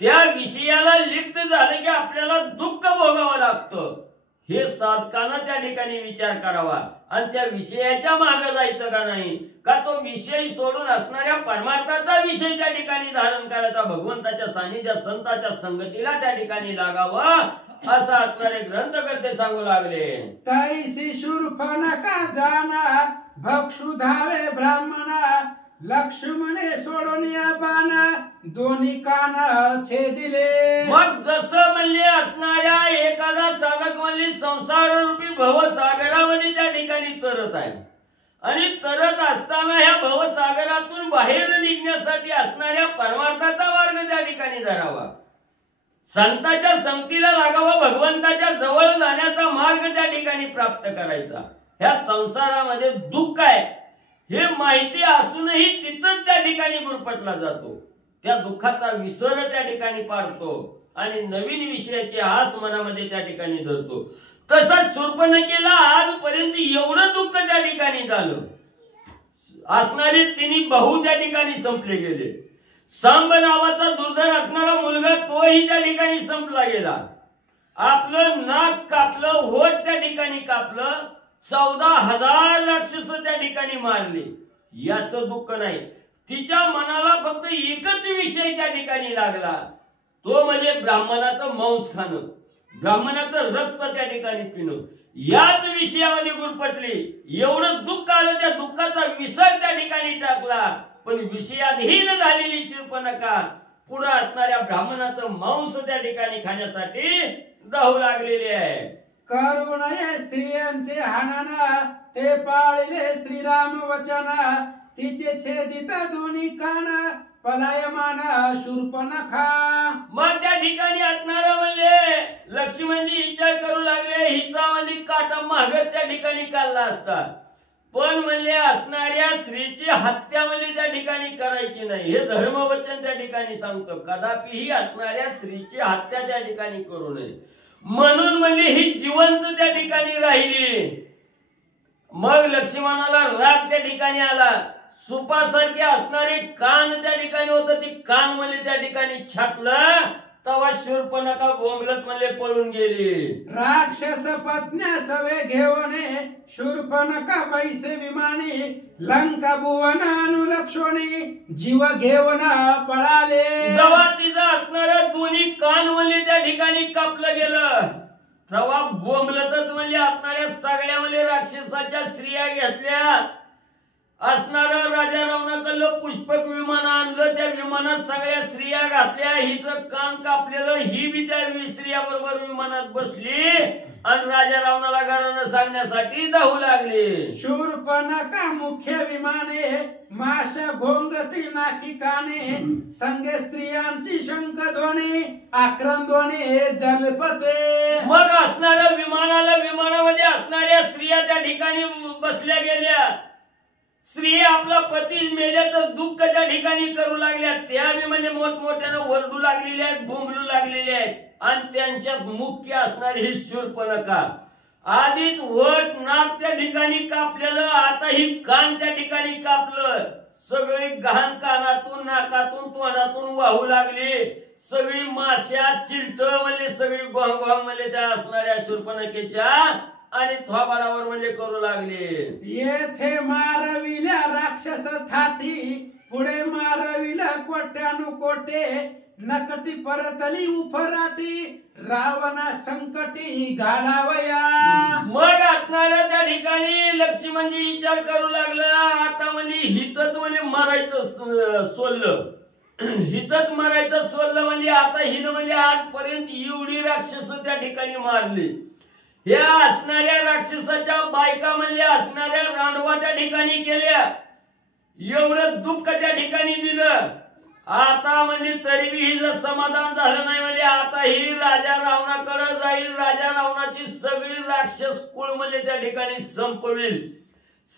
त्या विषयाला लिप्त झालं की आपल्याला दुःख भोगावं लागतं. हे साधकानं त्या ठिकाणी विचार करावा आणि त्या विषयाच्या मागे जायचं का नाही, का तो विषय सोडून असणाऱ्या परमार्थाचा विषय त्या ठिकाणी धारण करायचा, भगवंताच्या सानिध्यात संतांच्या संगतीला त्या ठिकाणी लागावं असं असणारे ग्रंथकर्ते सांगू लागले. तैसी शूर्पणखा जाना भक्षु धावे ब्राह्मणा, लक्ष्मणे सोडून या बाणा दोन्ही कान छेदिले. मग जसं म्हणले असणाऱ्या एखादा साधक म्हणले संसार रूपी भवसागरामध्ये त्या ठिकाणी तरत आहे आणि तरत असताना ह्या भवसागरातून बाहेर निघण्यासाठी असणाऱ्या परमार्थाचा मार्ग त्या ठिकाणी धरावा, संतांच्या संगतीला लागावा, भगवंताच्या जवळ जाण्याचा मार्ग त्या ठिकाणी प्राप्त करायचा. ह्या संसारामध्ये दुःख आहे हे माहिती असूनही तिथंच त्या ठिकाणी गुरफटला जातो. त्या दुःखाचा विसर त्या ठिकाणी पाडतो आणि नवीन विषयाची आस मनामध्ये त्या ठिकाणी धरतो. तसंच शूर्पणखेला आजपर्यंत एवढं दुःख त्या ठिकाणी झालं, असणारे तिन्ही बहु त्या ठिकाणी संपले गेले. सांब नावाचा दुर्धर असणारा मुलगा तोही त्या ठिकाणी संपला गेला. आपलं नाक कापलं, होठ त्या ठिकाणी कापलं, 14,000 राक्षस त्या ठिकाणी मारले. याचं दुःख नाही, तिच्या मनाला फक्त एकच विषय त्या ठिकाणी लागला, तो म्हणजे ब्राह्मणाचं मांस खाणं, ब्राह्मणाचं रक्त त्या ठिकाणी पिणं. याच विषयामध्ये गुरफटली. एवढं दुःख आलं, त्या दुःखाचा विसर त्या ठिकाणी टाकला. पण विषयाधीन झालेली शूर्पणखा पुढे असणाऱ्या ब्राह्मणाचं मांस त्या ठिकाणी खाण्यासाठी धावू लागलेली आहे. करुणये स्त्रियांचे हाणना ते पाळले श्रीराम वचना, तिचे छेदित दोन्ही कान पलायमान शूर्पणखा. मग त्या ठिकाणी असणारा म्हणले लक्ष्मणजी विचार करू लागले, हिचा म्हणजे काटा मागत त्या ठिकाणी काढला असता, पण म्हणले असणाऱ्या स्त्रीची हत्या म्हणजे त्या ठिकाणी करायची नाही. हे धर्मवचन त्या ठिकाणी सांगतो, कदापिही असणाऱ्या स्त्रीची हत्या त्या ठिकाणी करू नये. म्हणून म्हणजे ही जिवंत त्या ठिकाणी राहिली. मग लक्ष्मणाला राग त्या ठिकाणी आला. सुपासारखे असणारे कान त्या ठिकाणी होत, ती कान म्हणजे त्या ठिकाणी छाटलं, तेव्हा शूर्पणखा बोंबलत म्हणजे पळून गेली. राक्षस पत्न्या सवे घेवणे शूर्पणखा बैसे विमानी, लंका भुवन अनुलक्षणी जीव घेऊन पळाले. जेव्हा तिचा असणाऱ्या दोन्ही कान म्हणजे त्या ठिकाणी कापलं गेलं, तेव्हा बोंबलतच म्हणजे असणाऱ्या सगळ्या म्हणजे राक्षसाच्या स्त्रिया घेतल्या. असणारं राजा रावणाकडलं पुष्पक विमान आणलं, त्या विमानात सगळ्या स्त्रिया घातल्या. हिचं कान कापलेलं, ही बी त्या स्त्रिया बरोबर विमानात बसली आणि राजा रावणाला घरानं सांगण्यासाठी धावू लागले. शूर्पणखा मुख्य विमाने माश भोंगती नाकी काने, संगे स्त्रियांची शंख ध्वनी आक्रंदोने जलपते. मग असणाऱ्या विमानामध्ये असणाऱ्या स्त्रिया त्या ठिकाणी बसल्या गेल्या. स्त्री आपला पती मेल्याचं दुःख त्या ठिकाणी करू लागल्या. त्या बी म्हणजे मोठमोठ्यानं वरडू लागलेल्या आहेत, बोंबलू लागलेल्या आहेत आणि त्यांच्यात मुख्य असणारी ही शूर्पणखा. आधीच वट नाक त्या ठिकाणी कापलेलं, आता ही कान त्या ठिकाणी कापलं. सगळी घाण कानातून नाकातून तोंडातून वाहू लागली. सगळी माश्या चिलट म्हणजे सगळी गोंग म्हणजे त्या असणाऱ्या शूर्पणखेच्या आणि थोबाडावर म्हणजे करू लागले. येथे मारविल्या राक्षस थाती, पुढे मारविला कोट्यानुकोटे, नकटी परतली उफराटी, रावणा संकटी घालावया. मग असणाऱ्या त्या ठिकाणी लक्ष्मी म्हणजे विचार करू लागलं, आता म्हणजे हितच म्हणजे मारायचं सोडलं. हितच मारायचं सोडलं म्हणजे आता हिनं म्हणजे आजपर्यंत एवढी राक्षस त्या ठिकाणी मारली. ह्या असणाऱ्या राक्षसाच्या बायका म्हणजे असणाऱ्या रांडवा त्या ठिकाणी केल्या. एवढं दुःख त्या ठिकाणी दिलं. आता म्हणजे तरीही हिचं समाधान झालं नाही. म्हणजे आता ही राजा रावणाकडे जाईल, राजा रावणाची सगळी राक्षस कुळ म्हणजे त्या ठिकाणी संपवेल.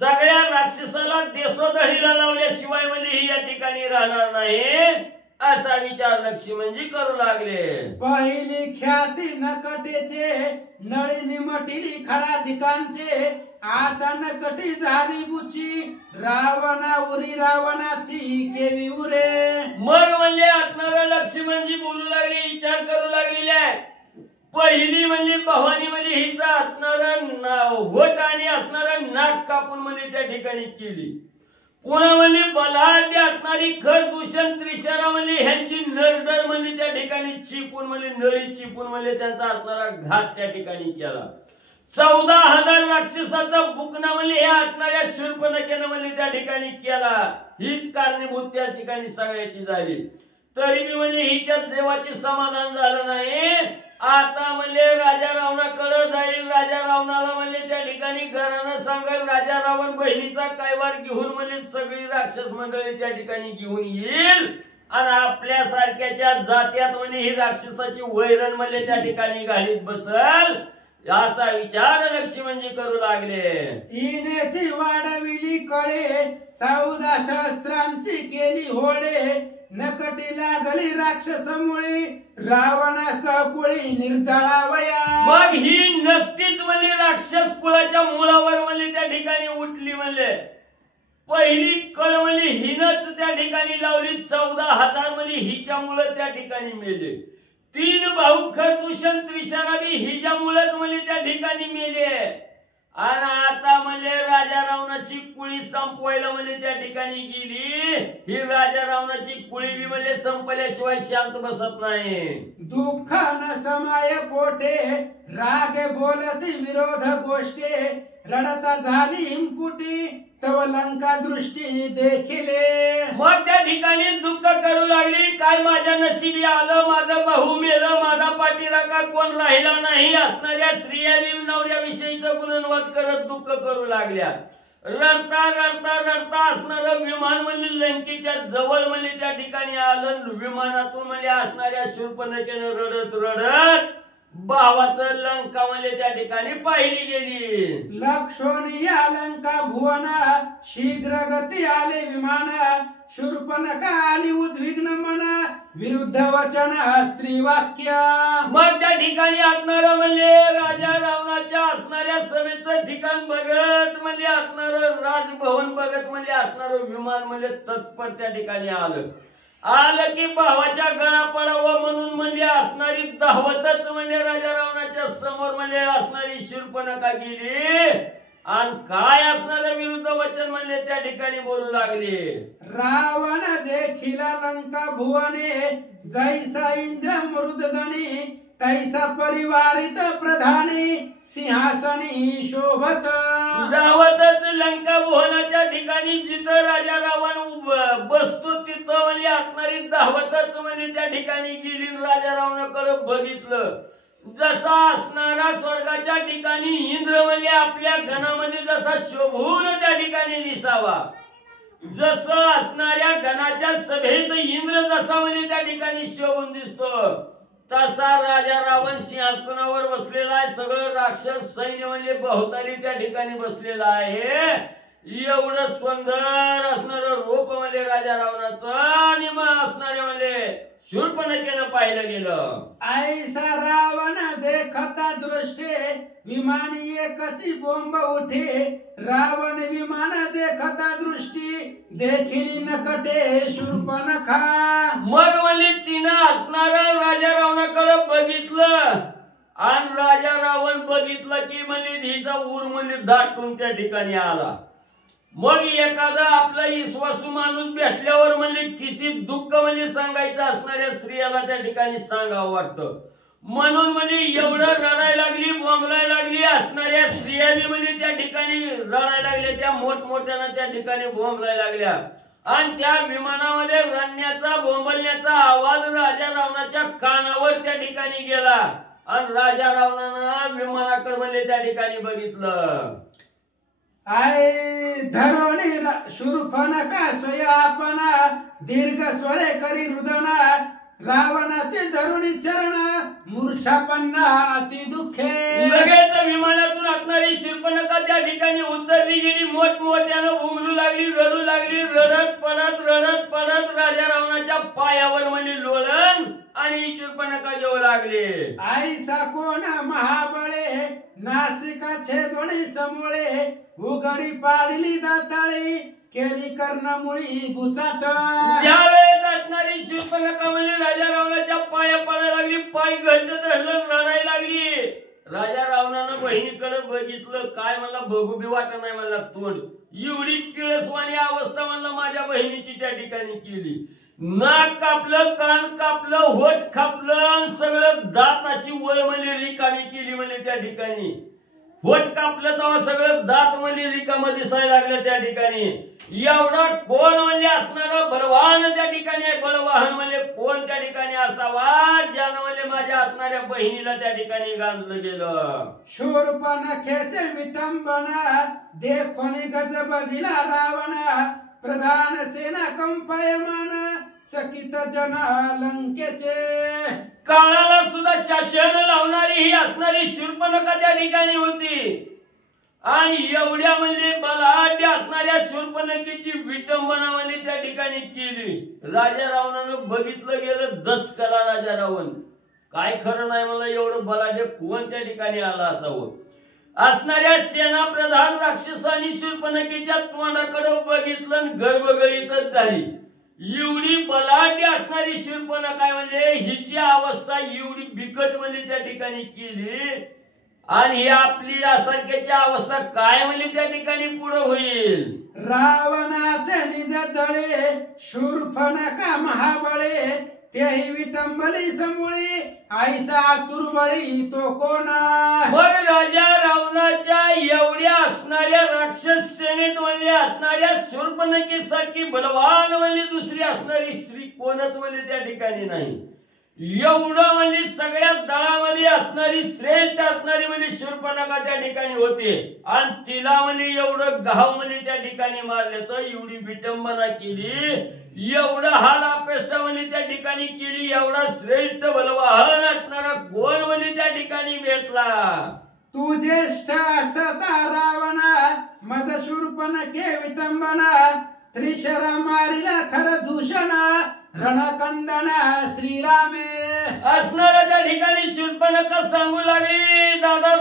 सगळ्या राक्षसाला देशोधडीला लावल्याशिवाय म्हणजे ही या ठिकाणी राहणार नाही, असा विचार लक्ष्मी म्हणजे करू लागले. पहिली ख्याती नकटेचे, नळी निमटिली खराधिकांचे, आता नकटी झाली बुची, रावणा उरी रावणाची केवी उरे. मग म्हणजे असणारा लक्ष्मी म्हणजे बोलू लागले, विचार करू लागलेले आहे. पहिली म्हणजे भवानी म्हणजे हिचा असणारा होट आणि असणारा नाक कापून म्हणजे त्या ठिकाणी केली. पुन्हा म्हणजे बलाढ्य असणारी खरदूषण त्रिशरा म्हणजे ह्यांची नरडर म्हणजे त्या ठिकाणी चिपून म्हणजे नळी चिपून म्हणजे त्यांचा असणारा घात त्या ठिकाणी केला. 14,000 राक्षसाचा बुकना म्हणजे ह्या असणाऱ्या शूर्पणखेनं म्हणजे त्या ठिकाणी केला. हीच कारणीभूत त्या ठिकाणी सगळ्याची झाली. तरी मी म्हणजे हिच्यात जेवाची समाधान झालं नाही. आता म्हणजे राजा रावणाकडे जाईल, राजा रावणाला म्हणजे त्या ठिकाणी घरानं सांगेल, राजा रावण बहिणीचा कैवार घेऊन म्हणजे सगळी राक्षस मंडळी त्या ठिकाणी घेऊन येईल आणि आपल्या सारख्याच्या जात्यात म्हणजे ही राक्षसाची वैरण म्हणजे त्या ठिकाणी घालीत बसल, असा विचार लक्ष्मी म्हणजे करू लागले. इनेची वाढविली कळे, 14 सहस्रांची केली होडे, नकटी लागली राक्षसमुळे, रावणासह कुळी निर्दळावया. मग ही नक्कीच म्हणजे राक्षस कुळाच्या मुळावर म्हणजे त्या ठिकाणी उठली. म्हणजे पहिली कळ म्हणजे हिनच त्या ठिकाणी लावली. 14,000 म्हणजे हिच्यामुळे त्या ठिकाणी मेले. 3 भाऊ खरदूषण त्रिशरा बी हिच्यामुळेच म्हणजे त्या ठिकाणी मेले. आणि आता म्हणजे राजा रावणाची कुळी संपवायला म्हणजे त्या ठिकाणी गेली. ही राजा रावणाची कुळी बी म्हणजे संपल्याशिवाय शांत बसत नाही. दुःख न समाय पोटे, रागे बोलती विरोध गोष्टे, रडता झाली हिमपुटी, तव लंका दृष्टी देखिले. मग त्या ठिकाणी दुःख करू लागली. काय माझ्या नशिबी आलं, माझा भाऊ मेलं, माझा पाठीराखा कोण राहिला नाही, असणाऱ्या स्त्रिया नवऱ्याविषयीचं गुणनवाद करत दुःख करू लागल्या. रडता रडता रडता असणार विमान म्हणजे लंकेच्या जवळ म्हणजे त्या ठिकाणी आलं. विमानातून म्हणजे असणाऱ्या शूर्पणखेनं रडत रडत भावाचं लंका म्हणजे त्या ठिकाणी पाहिली गेली. लक्षोनी लंका भुवना, शीघ्र गती आले विमान, शूर्पणखा आली उद्विग्न मना, विरुद्ध वचन स्त्री वाक्य. मग त्या ठिकाणी असणार म्हणजे राजा रावणाच्या असणाऱ्या सभेचं ठिकाण बघत म्हणजे असणार राजभवन बघत म्हणजे असणार विमान म्हणजे तत्पर त्या ठिकाणी आलं की भावाच्या गळा पडावं म्हणून म्हणजे असणारी धावतच म्हणजे राजा रावणाच्या समोर म्हणजे असणारी शूर्पणखा गेली आणि काय असणार विरुद्ध वचन म्हणजे त्या ठिकाणी बोलू लागले. रावण देखील लंका भुवने, जैसा इंद्र मृदगणी, तैसा परिवारित प्रधानी, सिंहासनी शोभत. धावतच लंका भुवनाच्या ठिकाणी जिथं राजा रावण बसतो तिथं म्हणजे असणारी धावतच म्हणजे त्या ठिकाणी गेली. राजा रावणाकडे बघितलं. जसा असणारा स्वर्गाच्या ठिकाणी इंद्र म्हणजे आपल्या गणामध्ये जसा शोभून त्या ठिकाणी दिसावा, जसं असणाऱ्या गणाच्या सभेत इंद्र जसा म्हणजे त्या ठिकाणी शोभून दिसतो, तसा राजा रावण सिंहासनावर बसलेला आहे. सगळं राक्षस सैन्य म्हणजे बहुताली त्या ठिकाणी बसलेला आहे. एवढं सुंदर असणार रूप म्हणजे राजा रावणाचं आणि मग असणारे म्हणजे शूर्पणखेनं पाहिलं गेलं. ऐसा रावण देखता दृष्टे विमानी एकची बोंब उठे. रावण विमान देखता दृष्टी देखिली नकटे शूर्पणखा. मग म्हणली तिनं असणारा राजा रावणाकडे बघितलं आणि राजा रावण बघितलं की म्हणली हिचा ऊर म्हणजे दाटून त्या ठिकाणी आला. मग एखादा आपला विश्वासू माणूस भेटल्यावर म्हणजे किती दुःख म्हणजे सांगायचं असणाऱ्या स्त्रियाला त्या ठिकाणी सांगावं वाटतं. म्हणून म्हणजे एवढं रडायला लागली, बोंबलायला लागली असणाऱ्या स्त्रियांनी म्हणजे त्या ठिकाणी रडायला लागल्या, त्या मोठमोठ्यानं त्या ठिकाणी बोंबलायला लागल्या. आणि त्या विमानामध्ये रडण्याचा बोंबलण्याचा आवाज राजा रावणाच्या कानावर त्या ठिकाणी गेला आणि राजा रावणानं विमानाकडे म्हणजे त्या ठिकाणी बघितलं. आय धरोणी शूर्पणखा स्वयापना दीर्घ स्वरे करी रुदना. रावणाचे धरुणी चरण मूर्छापन्ना अति दुःखे. लगेच विमानातून असणारी शूर्पणखा त्या ठिकाणी उतरली गेली, मोठमोठ्यानं उमलू लागली, रडू लागली. रडत पडत राजा रावणाच्या पायावर म्हणजे लोळण आणि शूर्पणखा जेवू लागले. आईसा कोण महाबळे नासिका छेदोणी समोळे. उघडी पाडली दाताळी केली कर्णमुळी गुचाट. ज्यावेळेस असणारी शूर्पणखा म्हणजे राजा रावणाच्या पाया पडायला लागली, पाय घट्ट धरलं, रडायला लागली. राजा रावणानं बहिणीकडे बघितलं, काय मला बघू बी वाटत नाही, मला तोंड एवढी किळसवाणी अवस्था मला माझ्या बहिणीची त्या ठिकाणी केली. नाक कापलं, कान कापलं, होठ कापलं, सगळं दाताची वळ म्हणजे रिकामी केली म्हणजे त्या ठिकाणी. होठ कापलं तेव्हा सगळं दात म्हणजे रिकामं दिसायला लागलं त्या ठिकाणी. एवढा कोण म्हणजे असणारा बलवान त्या ठिकाणी आहे. बलवाहन म्हणजे कोण त्या ठिकाणी असावा, ज्यानं म्हणजे माझ्या असणाऱ्या बहिणीला त्या ठिकाणी गांजलं गेलं. शूर्पणखेचे विटंबना देखोनी गजबजिला रावणा. प्रधान सेना कंपायमान चकित जन लंकेचे. काळाला सुद्धा शासन लावणारी ही असणारी शूर्पणखा त्या ठिकाणी होती. आणि एवढ्या म्हणजे बलाढ्य असणाऱ्या शूर्पणखेची विटंबना म्हणजे त्या ठिकाणी केली. राजा रावणानं बघितलं गेलं, दचकला राजा रावण. काय खरं नाही, मला एवढं बलाढ्य कोण त्या ठिकाणी आला असावं. असणाऱ्या सेनाप्रधान राक्षसांनी शूर्पणखेच्या तोंडाकडे बघितलं आणि गर्भगळीतच झाली. एवढी बलाढ्य असणारी शूर्पणखा म्हणजे हिची अवस्था एवढी बिकट म्हणजे त्या ठिकाणी केली. आणि ही आपली यासारख्याची अवस्था काय म्हणजे त्या ठिकाणी पुढे होईल. रावणाचे निज तळे शूर्पणखा महाबळे. तेही विटंबली समूळी आईसा आतुरबळी तो कोणा. मग राजा रावणाच्या एवढ्या असणाऱ्या राक्षस सेनेत म्हणजे असणाऱ्या शूर्पणखेसारखी बलवान म्हणजे दुसरी असणारी स्त्री कोणच म्हणजे त्या ठिकाणी नाही. एवढं म्हणजे सगळ्या दळामध्ये असणारी श्रेष्ठ असणारी म्हणजे शूर्पणखा त्या ठिकाणी होते. आणि तिला म्हणजे एवढं घाव म्हणजे त्या ठिकाणी मारले, तर एवढी विटंबना केली, एवढं हाल अपेष्टा म्हणजे त्या ठिकाणी केली. एवढा श्रेष्ठ बलवाहन असणारा कोण म्हणजे त्या ठिकाणी भेटला. तू ज्येष्ठ असता रावणा मज शूर्पणखे विटंबना. त्रिशरा मारिला खर दूषणा रणकंदना श्रीरामे. असणाऱ्या त्या ठिकाणी शूर्पणखा सांगू लागली, दादा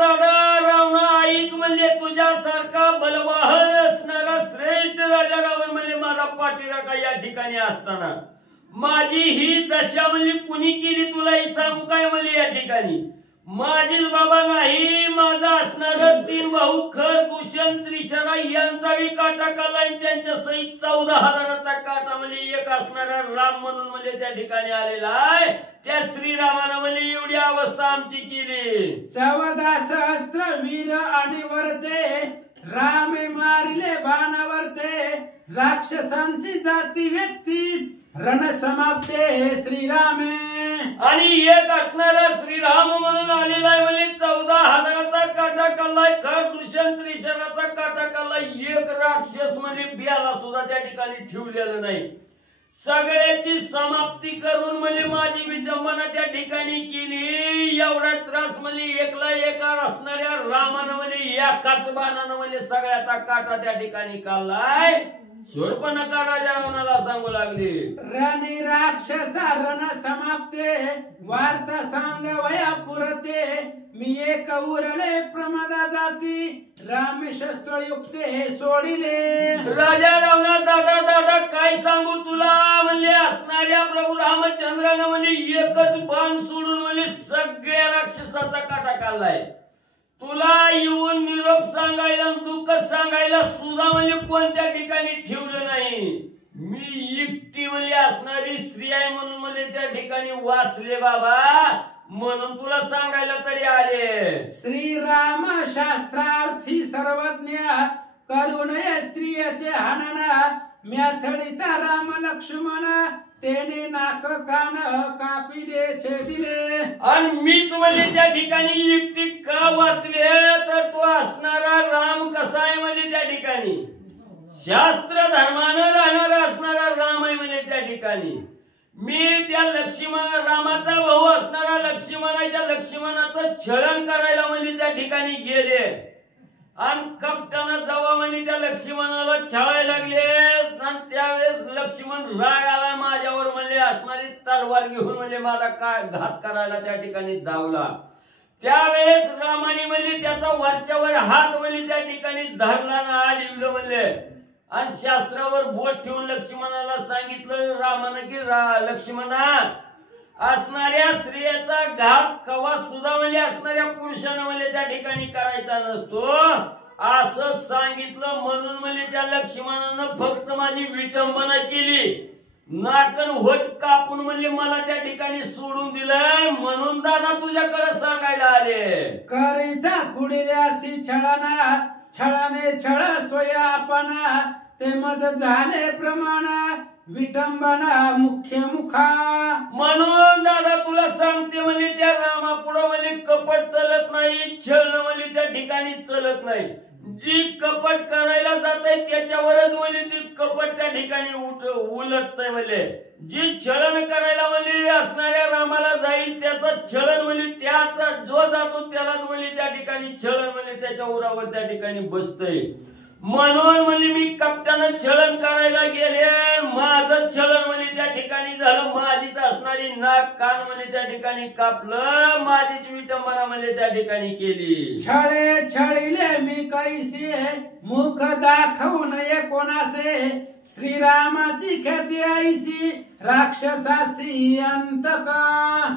रावणा ऐक, म्हणजे तुझ्यासारखा बलवाहन असणारा श्रेष्ठ राजा रावण म्हणजे माझा पाठीराखा या ठिकाणी असताना माझी ही दशा म्हणजे कुणी केली तुलाही सांगू काय म्हणजे या ठिकाणी. माझीच बाबा नाही, माझा असणार 3 भाऊ खर दूषण त्रिशरा यांचा बी काटा कालाय. त्यांच्या सहित 14,000चा काटा म्हणजे एक असणारा राम म्हणून म्हणजे त्या ठिकाणी आलेला आहे. त्या श्रीरामानं म्हणजे एवढी अवस्था आमची केली. 14 सहस्त्र वीर आणि वरते रामे मारिले बाणावरते. राक्षसांची जाती व्यक्ती रण समाप्ते श्रीरामे. आणि एक असणारा श्रीराम म्हणून आलेला आहे म्हणजे 14,000चा काटा काढलाय. खर दूषण त्रिशराचा काटा काढलाय. एक राक्षस म्हणजे बियाला सुद्धा त्या ठिकाणी ठेवलेलं नाही. सगळ्याची समाप्ती करून म्हणजे माझी विटंबना त्या ठिकाणी केली. एवढा त्रास म्हणजे एकला एका असणाऱ्या रामानं म्हणजे एकाच बाणानं म्हणजे सगळ्याचा काटा त्या ठिकाणी काढलाय. शूर्पणखा राजा रावणाला सांगू लागली, रणी राक्षसा रण समाप्ते वार्ता सांग वया पुरते मी एक उरले प्रमादा जाती राम शस्त्र युक्ते सोडिले. राजा रावणा दादा दादा काय सांगू तुला म्हणले, असणाऱ्या प्रभू रामचंद्रानं म्हणजे एकच बाण सोडून म्हणजे सगळ्या राक्षसाचा काटा काढलाय. तुला येऊन निरोप सांगायला दुःख सांगायला सुद्धा म्हणजे कोणत्या ठिकाणी ठेवलं नाही. मी एकटी म्हणजे असणारी स्त्री आहे म्हणून म्हणजे त्या ठिकाणी वाचले बाबा, म्हणून तुला सांगायला तरी आले. श्रीराम शास्त्रार्थी सर्वज्ञ करुणय स्त्रियचे हनन म्या छळिता राम लक्ष्मण तेने नाक कान कापी दे छेदिले. आणि मीच म्हणजे त्या ठिकाणी एकटी का वाचले, तर तो असणारा राम कसा आहे म्हणजे त्या ठिकाणी शास्त्र धर्मानं राहणारा असणारा राम आहे म्हणजे त्या ठिकाणी. मी त्या लक्ष्मण रामाचा भाऊ असणारा लक्ष्मणाच्या लक्ष्मणाचं छळण करायला म्हणजे त्या ठिकाणी गेले आणि कपटानं जावा म्हणजे त्या लक्ष्मणाला छळायला लागले. आणि त्यावेळेस लक्ष्मण राग आला माझ्यावर म्हणजे असणारी तलवार घेऊन म्हणजे माझा काय घात करायला त्या ठिकाणी धावला. त्यावेळेस रामाने म्हणजे त्याचा वरच्यावर हात म्हणजे त्या ठिकाणी धरला ना आलिवलं म्हणले आणि शास्त्रावर बोट ठेवून लक्ष्मणाला सांगितलं रामानं की लक्ष्मणा असणाऱ्या स्त्रियाचा घात कवा सुद्धा म्हणजे असणाऱ्या पुरुषानं म्हणजे त्या ठिकाणी करायचा नसतो असं सांगितलं. म्हणून म्हणजे त्या लक्ष्मणानं फक्त माझी विटंबना केली, नाकन होट कापून म्हणजे मला त्या ठिकाणी सोडून दिलं. म्हणून दादा तुझ्याकडे सांगायला आले. करिता पुढे अशी छळाना छळाने छळ सोय आपण ते मज झाले प्रमाण विटंबना मुख्य मुखा. म्हणून दादा तुला सांगते म्हणजे त्या रामापुढं म्हणजे कपट चलत नाही, छळणं म्हणजे त्या ठिकाणी चलत नाही. जी कपट करायला जात आहे त्याच्यावरच म्हणजे ती कपट त्या ठिकाणी उलटतंय. म्हणजे जी छळण करायला म्हणजे असणाऱ्या रामाला जाईल त्याचं छळण म्हणजे त्याचा जो जातो त्यालाच म्हणजे त्या ठिकाणी छळण म्हणजे त्याच्या उरावर त्या ठिकाणी बसतंय. म्हणून म्हणजे मी कपटानं छळण करायला गेले, माझं छळण म्हणजे त्या ठिकाणी झालं, माझीच असणारी नाक कान म्हणजे त्या ठिकाणी कापलं, माझीच विटंबना म्हणजे त्या ठिकाणी केली. छळे छळिले मी कैसे मुख दाखवू नये कोणासे श्रीरामाची ख्याती ऐसी राक्षसासी अंतका.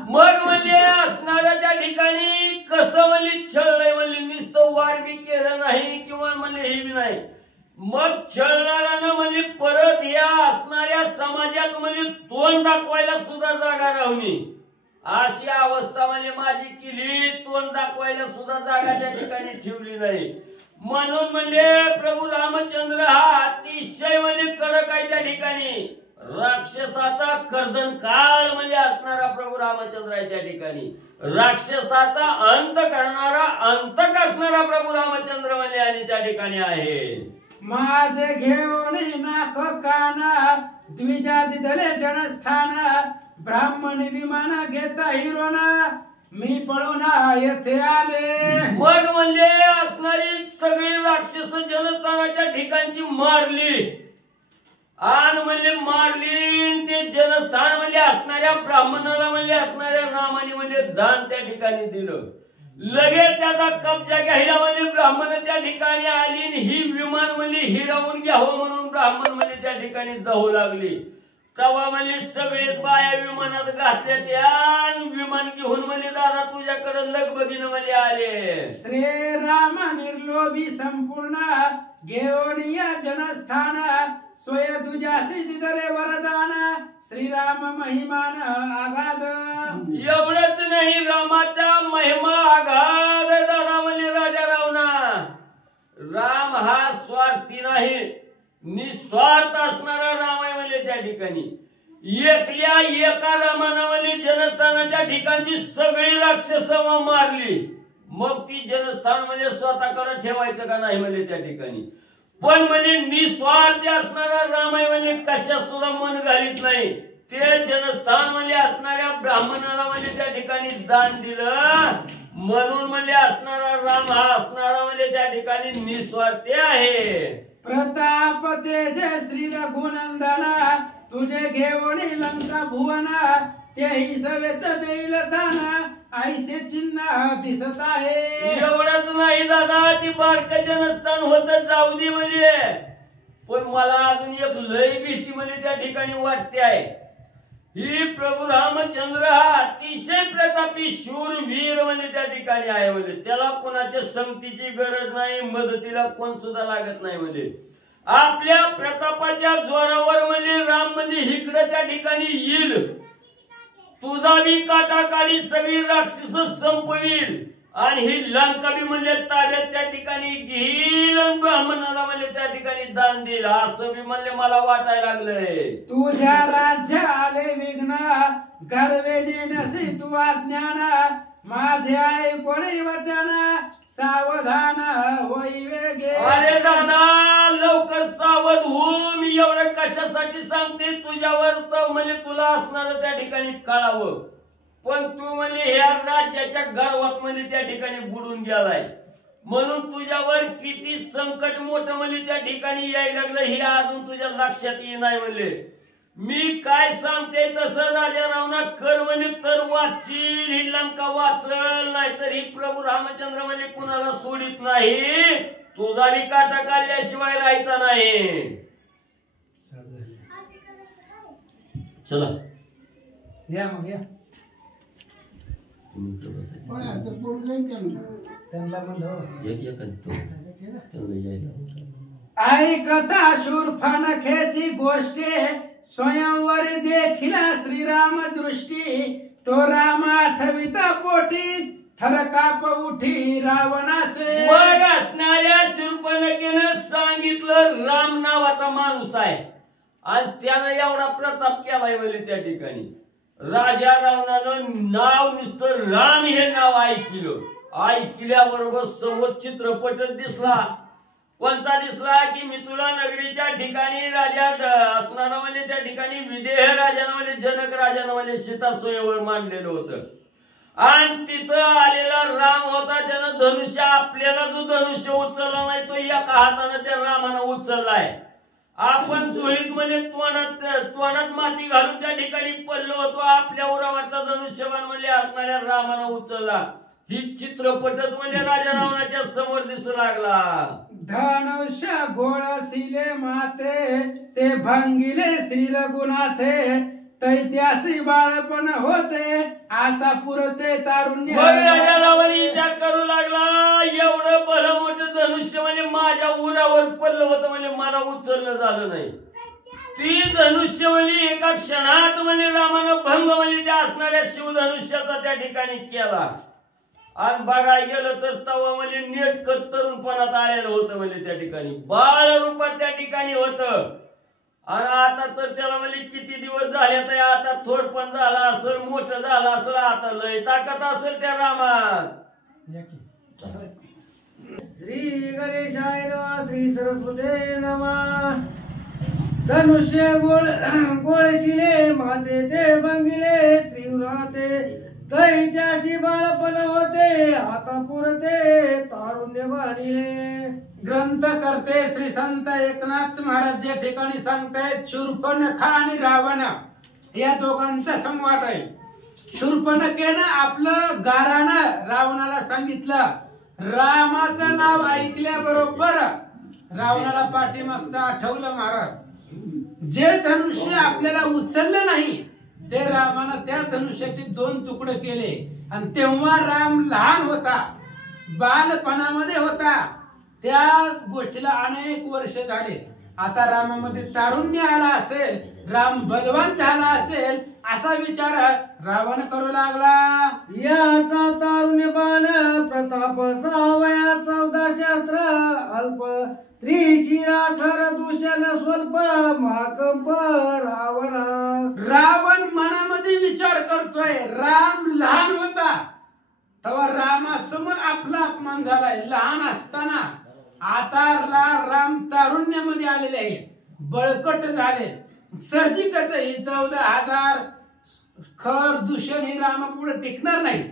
मग म्हणजे असणाऱ्या त्या ठिकाणी कसं म्हणजे छळलंय म्हणजे नुसतं वार बी केलं नाही किंवा म्हणजे हे बी नाही. मग छळणाऱ्यानं म्हणजे परत या असणाऱ्या समाजात म्हणजे तोंड दाखवायला सुद्धा जागा राहुनी अशी अवस्था म्हणजे माझी केली. तोंड दाखवायला सुद्धा जागा त्या ठिकाणी ठेवली नाही. म्हणून म्हणजे प्रभू रामचंद्र हा अतिशय म्हणजे कडक आहे त्या ठिकाणी. राक्षसाचा कर्दन काळ म्हणजे असणारा प्रभू रामचंद्र आहे त्या ठिकाणी. राक्षसाचा अंत करणारा अंतक असणारा प्रभू रामचंद्र म्हणजे आणि त्या ठिकाणी आहे. माझे घेऊन नाक काना द्विजा दिदले जनस्थान ब्राह्मण विमान घेता हिरोना मी पळून येथे आले. मग म्हणजे असणारी सगळी राक्षस जनस्थानाच्या ठिकाणची मारली आणि म्हणजे मारली ते जनस्थान म्हणजे असणाऱ्या ब्राह्मणाला म्हणजे असणाऱ्या रामाने म्हणजे दान त्या ठिकाणी दिलं. लगेच त्याचा कब्जा घ्यायला म्हणजे ब्राह्मण त्या ठिकाणी आली आणि ही विमान म्हणजे हिरावून घ्यावं म्हणून ब्राह्मण म्हणजे त्या ठिकाणी जाऊ लागली. तेव्हा म्हणजे सगळेच बाया विमानात घातल्या त्या विमान घेऊन म्हणजे दादा तुझ्याकडे लगबगीनं म्हणजे आले. श्रीराम निर्लोभी संपूर्ण घेऊन या जनस्थान स्वय तुझ्यासी दिदले वरदान श्रीराम महिमान आगाध. एवढंच नाही, रामाचा महिमा आगाध दादा म्हणजे राजा रावणा. राम हा स्वार्थी नाही, निस्वार्थ असणारा राम आहे म्हणजे त्या ठिकाणी. एकल्या एका रामानं म्हणजे जनस्थानाच्या ठिकाणची सगळी राक्षस मारली. मग ती जनस्थान म्हणजे स्वतःकडे ठेवायचं का नाही म्हणजे त्या ठिकाणी. पण म्हणजे निस्वार्थ असणारा राम आहे म्हणजे कशात सुद्धा मन घालीत नाही. ते जनस्थान म्हणजे असणाऱ्या ब्राह्मणाला म्हणजे त्या ठिकाणी दान दिलं. म्हणून म्हणजे असणारा राम हा असणारा म्हणजे त्या ठिकाणी निस्वार्थी आहे. प्रताप तेज श्री रघुनंदना तुझे घेऊन लंका भुवना तेही सवेच देईल दाना ऐसे चिन्ह दिसत आहे. एवढंच नाही दादा, ती बारक जनस्थान होत जाऊ दे म्हणजे, पण मला अजून एक लय भीती म्हणजे त्या ठिकाणी वाटते आहे. ही प्रभू रामचंद्र हा अतिशय प्रतापी शूरवीर म्हणजे त्या ठिकाणी आहे. म्हणजे त्याला कोणाच्या संगतीची गरज नाही, मदतीला कोण सुद्धा लागत नाही. म्हणजे आपल्या प्रतापाच्या जोरावर म्हणजे राम म्हणजे इकडे त्या ठिकाणी येईल, तुझा बी काटाकाली सगळी राक्षस संपवील आणि ही लंका बी म्हणजे ताब्यात त्या ठिकाणी घेईल, ब्राह्मणाला म्हणजे त्या ठिकाणी दान देईल, असं बी म्हणजे मला वाटायला लागलंय. तुझ्या राज्य आले विघ्न गर्वेने नसे तू अज्ञान माझे आहे कोणी वचन सावधान होई वेगे. अरे दादा लवकर सावध हो, मी एवढं कशासाठी सांगते, तुझ्यावर म्हणजे तुला असणार त्या ठिकाणी कळावं. पण तू म्हणजे ह्या राज्याच्या गर्वात म्हणजे त्या ठिकाणी बुडून गेलाय, म्हणून तुझ्यावर किती संकट मोठं म्हणजे त्या ठिकाणी यायला लागलं हे अजून तुझ्या लक्षात येई नाही. म्हणजे मी काय सांगते तसं राजा रावणा कर म्हणजे तर वाचील, ही लंका वाचल, नाहीतर ही प्रभू रामचंद्र म्हणजे कुणाला सोडित नाही, तुझा बी काटा काढल्याशिवाय राहायचा नाही. चला या मग या ऐकता शूरफणखेची गोष्टी स्वयंवर देखील श्रीराम दृष्टी तो राम आठविता पोटी थरकाप उठी रावणासे. मग असणाऱ्या शूरफणखेनं सांगितलं राम नावाचा माणूस आहे आणि त्यानं एवढा प्रताप केलाय म्हणजे त्या ठिकाणी. राजा रावणानं नाव नुसतं राम हे नाव ऐकल्याबरोबर समोर चित्रपटच दिसला. कोणता दिसला की मिथिला नगरीच्या ठिकाणी राजा असणारा म्हणजे त्या ठिकाणी विदेह राजानं म्हणजे जनक राजानं म्हणजे सीता स्वयंवर मांडलेलं होतं आणि तिथं आलेला राम होता, त्यानं धनुष्य आपल्याला जो धनुष्य उचलला नाही तो एका हातानं त्या रामानं उचललाय. आपण धुळीत म्हणजे तोंडात माती घालून त्या ठिकाणी पडलो होतो, आपल्या उरावरचा धनुष्यबाण म्हणजे असणाऱ्या रामानं उचलला. ही चित्रपटच म्हणजे राजा रावणाच्या समोर दिसू लागला. धनुष्य घोळसिले माते ते भंगिले श्री रघुनाथे तैत्यासी बाळपण होते आता पुरते तारुण्य. मग राजा रावण विचार करू लागला, एवढं भलं मोठं धनुष्य म्हणजे माझ्या उरावर पडलं होतं म्हणजे मला उचलणं झालं नाही. ती धनुष्य म्हणजे एका क्षणात म्हणजे रामानं भंग म्हणजे त्या असणाऱ्या शिवधनुष्याचा त्या ठिकाणी केला आणि बघायला गेलं तर तवा म्हणजे नेटकत तरुणपणात आलेलं होतं म्हणजे त्या ठिकाणी बाळ रूपात त्या ठिकाणी होतं. आणि आता तर त्याला म्हणजे किती दिवस झाले तर आता थोडपण झाला असेल, मोठं झालं असेल, आता लय ताकद असेल त्या रामात. श्री गणेशाय नमः श्री सरस्वते नमः. धनुष्य गोळशिले माते ते भंगिले त्रिवराते दैत्याशी बाळपण होते आता पुरते तारुण्य बाणिले. ग्रंथ करते श्री संत एकनाथ महाराज या ठिकाणी सांगतायत शूर्पणखा आणि रावण या दोघांचा संवाद आहे. शूर्पणखेनं आपलं गारानं रावणाला सांगितलं, रामाचं नाव ऐकल्याबरोबर रावणाला पाठीमागचं आठवलं महाराज. जे धनुष्य आपल्याला उचललं नाही ते रामानं त्या धनुष्याचे 2 तुकडे केले आणि तेव्हा राम लहान होता, बालपणामध्ये होता. त्या गोष्टीला अनेक वर्ष झाले. आता रामामध्ये तारुण्य आला असेल, राम बलवान झाला असेल असा विचार रावण करू लागला. याचा तारुण्यपान प्रताप सावया 14 शास्त्र अल्प त्रिशिरा थर दूषण स्वल्प महाकंप रावण. रावण मनामध्ये विचार करतोय, राम लहान होता तेव्हा रामासमोर आपला अपमान झालाय लहान असताना. आता राम तारुण्यामध्ये आलेले आहे, बळकट झाले. साहजिकच आहे 14,000 खर दूषण हे रामा पुढे टिकणार नाही.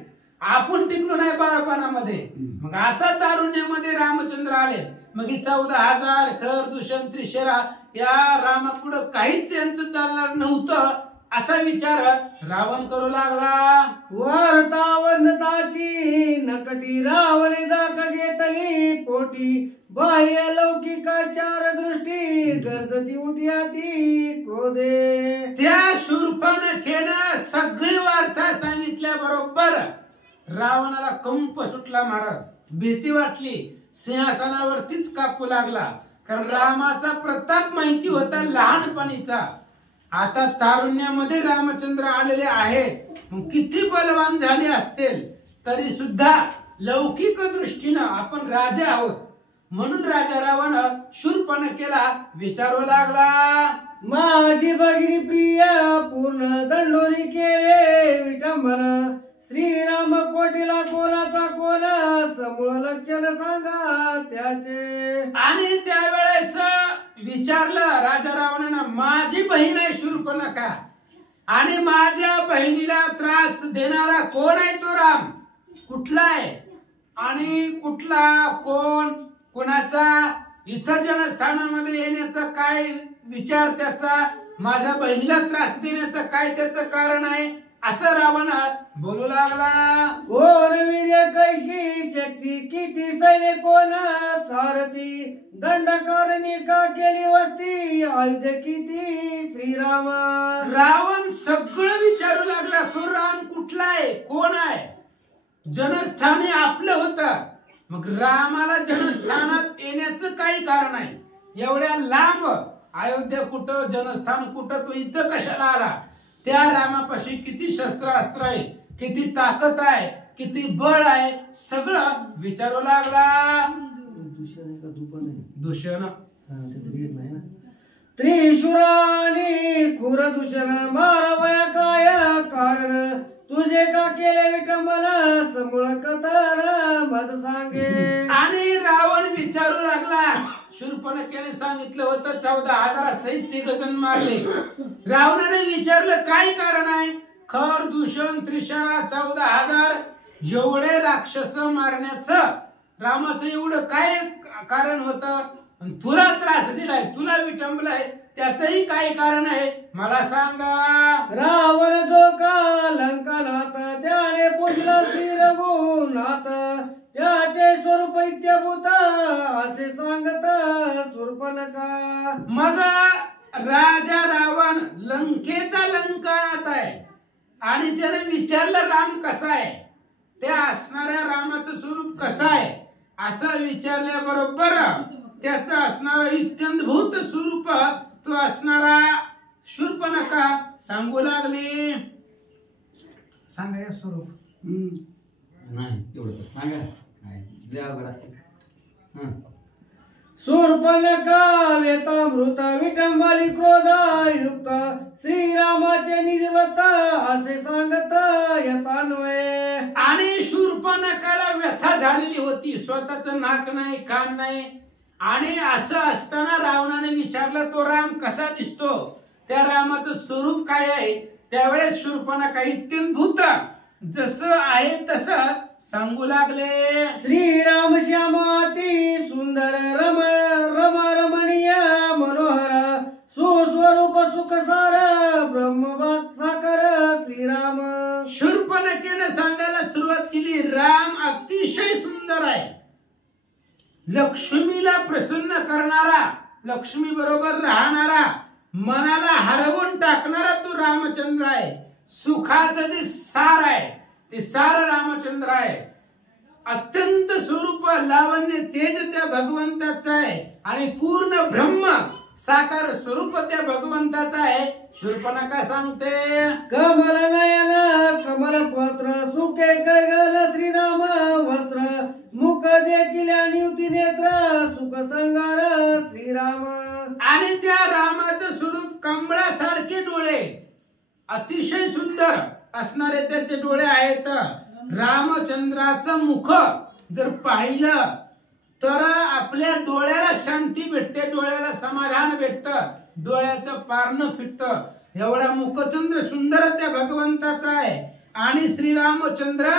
आपण टिकलो नाही बाळपणामध्ये, मग आता तारुण्यामध्ये रामचंद्र आले मग 14,000 खर दूषण त्रिशरा या रामापुढं काहीच यांचं चालणार नव्हतं असा विचार रावण करू लागला. वार्ता वंदताची नकटी रावणे दाख घेतली पोटी बाह्य लौकिकाचार दृष्टी गरजती उठ्याती क्रोधे. त्या शूर्पणखेनं सगळी वार्ता सांगितल्या बरोबर रावणाला कंप सुटला. महाराज भीती वाटली, सिंहासनावरतीच कापू लागला. कारण रामाचा प्रताप माहिती होता लहानपणीचा. आता तारुण्यामध्ये रामचंद्र आलेले आहेत, मग किती बलवान झाले असतील तरी सुद्धा लौकिक दृष्टीनं आपण राजा आहोत म्हणून राजा रावण शूर्पणखेला विचारू लागला. माझी भगिनी प्रिय पूर्ण दंडोरी केले विटंबन श्रीराम कोटीला कोणाचा कोण समूळ लक्षण सांगा त्याचे. आणि त्यावेळेस विचारलं राजा रावणानं, माझी बहीण आहे शूर्पणखा आणि माझ्या बहिणीला त्रास देणारा कोण आहे तो राम, कुठला आहे आणि कुठला कोण कोणाचा, इथं जनस्थानामध्ये येण्याचा काय विचार त्याचा, माझ्या बहिणीला त्रास देण्याचं काय त्याचं कारण आहे असं रावण बोलू लागला. कोण वीर्य कैशी शक्ती किती सैन्य कोण सारथी दंडकारणी का केली वस्ती आयुध किती श्रीराम. रावण सगळं विचारू लागला, तो राम कुठला आहे कोण आहे. जनस्थानी आपलं होतं, मग रामाला जनस्थानात येण्याचं काही कारण आहे. एवढ्या लांब अयोध्या कुठं जनस्थान कुठं, तो इथं कशाला आला. त्या रामापाशी किती शस्त्रास्त्र आहे, किती ताकद आहे, किती बळ आहे, सगळं विचारू लागला. दूषण त्रिशुरानी खुर दूषण मारवया काय कारण तुझे का केले विटंबन समूळ कथन मज सांगे. आणि रावण विचारू लागला, शूर्पणखेने सांगितलं होतं 14,000 सहित 3 जण मारले. रावणाने विचारलं काय कारण आहे. खर दूषण त्रिशरा 14,000 एवढे राक्षस मारण्याचं रामाचं एवढं काय कारण होतं. तुला त्रास दिलाय, तुला विटंबलाय, त्याचंही काय कारण आहे मला सांगा. रावण जो का लंकानाथ त्याने पुजलं श्री रघुनाथ त्याचे स्वरूप इत्यभूत असे सांगत शूर्पणखा. मग राजा रावण लंकेचा लंकानाथ आहे आणि त्याने विचारलं राम कसा आहे, त्या असणाऱ्या रामाचं स्वरूप कसं आहे असं विचारल्याबरोबर त्याचं असणारं इत्यंभूत स्वरूप तो असणारा शूर्पणखा सांगू लागली. सांगा या स्वरूप नाही तेवढं सांगा, लय अवघड असते. शूर्पणखा वेतामृत विटंबली क्रोधायुक्त श्रीरामाचे निजवत असे सांगत यथान्वये. आणि शूर्पणखाला व्यथा झालेली होती, स्वतःचं नाक नाही कान नाही. आणि असं असताना रावणाने विचारलं तो राम कसा दिसतो, त्या रामाचं स्वरूप काय आहे. त्यावेळेस शूर्पणखा इत्यंभूत जसं आहे तसं सांगू लागले. श्रीराम श्यामाती सुंदर रमणीय मनोहर सुस्वरूप सुखसार ब्रह्मवाक साकर श्रीराम. शूर्पणखेने सांगायला सुरुवात केली, राम अतिशय सुंदर आहे, लक्ष्मीला प्रसन्न करणारा, लक्ष्मी बरोबर राहणारा, मनाला हरवून टाकणारा तो रामचंद्र आहे. सुखाचं जे सार आहे ते सार रामचंद्र आहे. अत्यंत स्वरूप लावण्य तेज त्या भगवंताचं आहे आणि पूर्ण ब्रह्म साकार स्वरूप त्या भगवंताचं आहे. शूर्पणखा सांगते, कमल नयन कमल पत्र सुखे कैगल श्रीराम वस्त्र मुख देखील निवती नेत्र सुख संगार श्रीराम. आणि त्या रामाचं स्वरूप कमळासारखे डोळे, अतिशय सुंदर असणारे त्याचे डोळे आहेत. रामचंद्राचं मुख जर पाहिलं तर आपल्या डोळ्याला शांती भेटते, डोळ्याला समाधान भेटतं, डोळ्याचं पारणं फिटतं. एवढा मुखचंद्र सुंदर त्या भगवंताचा आहे. आणि श्रीरामचंद्र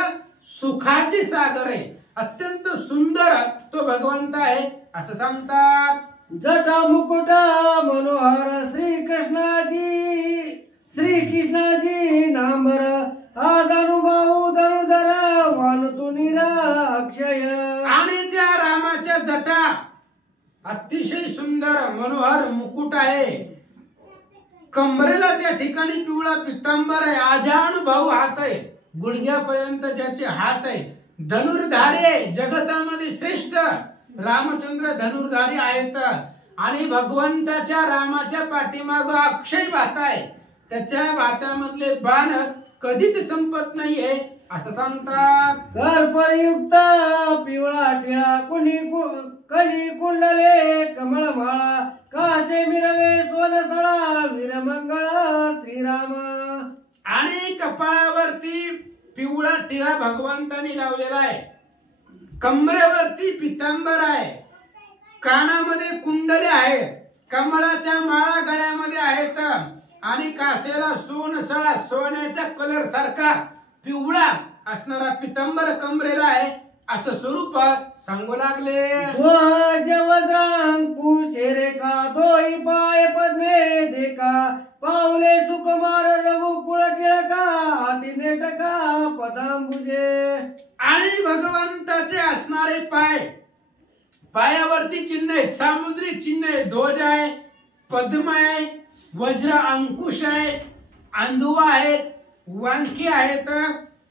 सुखाचे सागर आहे, अत्यंत सुंदर तो भगवंत आहे. असं सांगतात. जटा मुकुटा मनोहर श्रीकृष्णाजी नांबर आज अनुभव धनुधर वानुतुनीरा अक्षय. आणि त्या रामाच्या जटा अतिशय सुंदर मनोहर मुकुट आहे. कंबरेला त्या ठिकाणी पिवळा पितांबर आहे. आजानुभव हात आहे, गुडघ्यापर्यंत ज्याचे हात आहे. धनुर्धारी आहे, जगतामध्ये श्रेष्ठ रामचंद्र धनुर्धारी आहेत. आणि भगवंताच्या रामाच्या पाठीमाग अक्षय भात आहे. त्याच्या भात्यामधले बाण कधीच संपत नाहीये असं सांगतात. कर्पयुक्त पिवळा टिळा कली कुंडले कमळमाळा कासे मिरवे सोनसळा वीरमंगळा श्रीराम. आणि कपाळावरती पिवळा टिळा भगवंतानी लावलेला आहे. कमरेवरती पितांबर आहे. कानामध्ये कुंडले आहेत. कमळाच्या माळा गळ्यामध्ये आहेत. आणि कासेला सोनसळा सोन्याच्या कलर सारखा पिवळा असणारा पितांबर कमरेला आहे असं स्वरूप सांगू लागले. ध्वज वज्रांकुशे रेखा दोई पाय पद्मे देखा पावले सुकुमार रघुकुळ टिळका हाती नेटका पदांबुजे. आणि भगवंताचे असणारे पाय, पायावरती चिन्ह आहेत, सामुद्रिक चिन्ह आहे. ध्वज आहे, पद्म आहे, वज्र अंकुश आहे, अंधुवा आहेत, वांकी आहेत.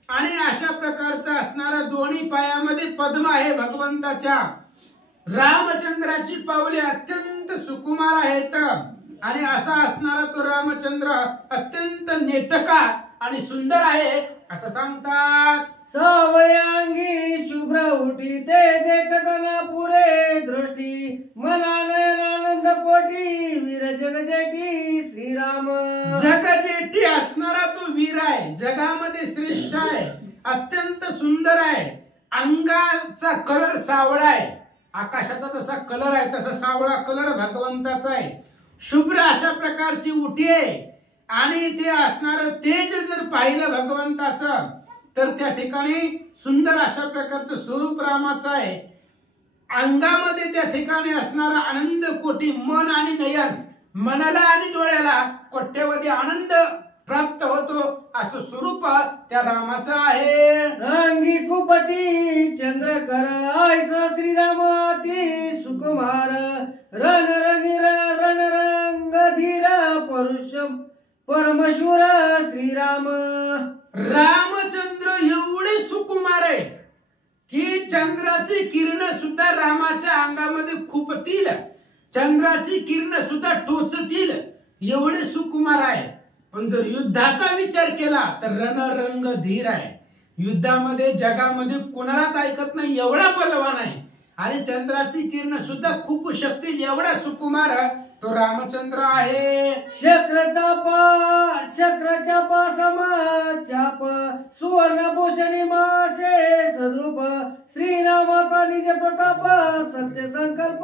आणि अशा प्रकारचा असणारा दोन्ही पायामध्ये पद्म आहे भगवंताच्या. रामचंद्राची पावले अत्यंत सुकुमार आहेत. आणि असा असणारा तो रामचंद्र अत्यंत नेटका आणि सुंदर आहे असं सांगतात. सावयांगी शुभ्र उठी ते देखताना पुरे दृष्टी मना नयनानंद कोटी वीर जगजेठी श्रीराम. जगजेठी असणारा तो वीर आहे, जगामध्ये श्रेष्ठ आहे, अत्यंत सुंदर आहे. अंगाचा कलर सावळा आहे. आकाशाचा जसा कलर आहे तसा सावळा कलर भगवंताचा आहे. शुभ्र अशा प्रकारची उठी आहे. आणि ते असणार तेज जर पाहिलं भगवंताचं तर त्या ठिकाणी सुंदर अशा प्रकारचं स्वरूप रामाचं आहे. अंगामध्ये त्या ठिकाणी असणारा आनंद कोटी मन आणि नयन, मनाला आणि डोळ्याला कोट्यवधी आनंद प्राप्त होतो असं स्वरूप त्या रामाचं आहे. अंगी कुपती चंद्रकर आयसा श्रीराम अति सुकुमार रणरंग धीर परमशूर श्रीराम. रामचंद्र एवढे सुकुमार आहे की चंद्राची किरण सुद्धा रामाच्या अंगामध्ये खुपतील, चंद्राची किरण सुद्धा टोचतील एवढे सुकुमार आहे. पण जर युद्धाचा विचार केला तर रणरंग धीर आहे. युद्धामध्ये जगामध्ये कोणालाच ऐकत नाही एवढा बलवान आहे. आणि चंद्राची किरण सुद्धा खूप शक्ती एवढा सुकुमार तो रामचंद्र आहे. शक्रच्या चाप सुवर्णभूषणी मासे सद्रूप श्रीरामाचा निज प्रताप सत्य संकल्प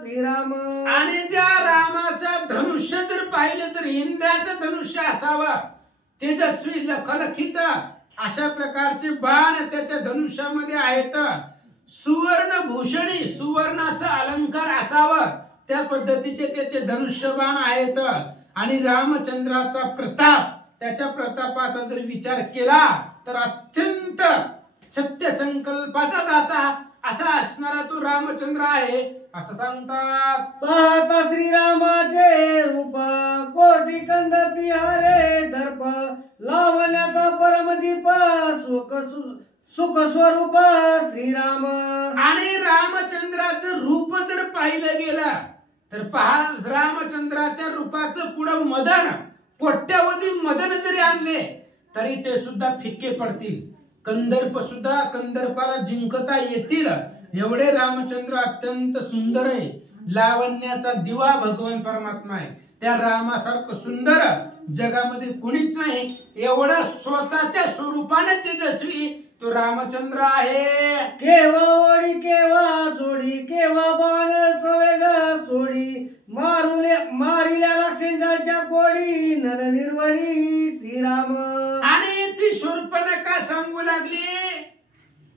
श्रीराम. आणि त्या रामाचं धनुष्य जर पाहिलं तर इंद्राचं धनुष्य असावं, तेजस्वी लखलखित अशा प्रकारचे बाण त्याच्या धनुष्यामध्ये आहेत. सुवर्णभूषणी सुवर्णाचा अलंकार असावं त्या पद्धतीचे त्याचे धनुष्यबाण आहेत. आणि रामचंद्राचा प्रताप, त्याच्या प्रतापाचा जर विचार केला तर अत्यंत सत्य संकल्पाचा दाता असा असणारा तो रामचंद्र आहे असं सांगतात. पाहता श्रीरामाचे रूप कोटी कंद पिहारे दर्प लावण्याचा परमदीप सुख स्वरूप श्रीराम. आणि रामचंद्राचं रूप जर पाहिलं गेलं तर पहा, रामचंद्राच्या रूपाचं पुढं मदन, कोट्यावधी मदन जरी आणले तरी ते सुद्धा फिक्के पडतील. कंदर्प सुद्धा कंदर्पाला जिंकता येतील एवढे रामचंद्र अत्यंत सुंदर आहे. लावण्याचा दिवा भगवान परमात्मा आहे. त्या रामासारखं सुंदर जगामध्ये कोणीच नाही. एवढा स्वतःच्या स्वरूपाने तेजस्वी तो रामचंद्र आहे. केव्हा ओढी केव्हा जोडी केव्हा बाण सवेग सोडी मारिल्या राक्षसांच्या कोडी नर निर्वडी श्रीराम. आणि ती शूर्पणखा सांगू लागली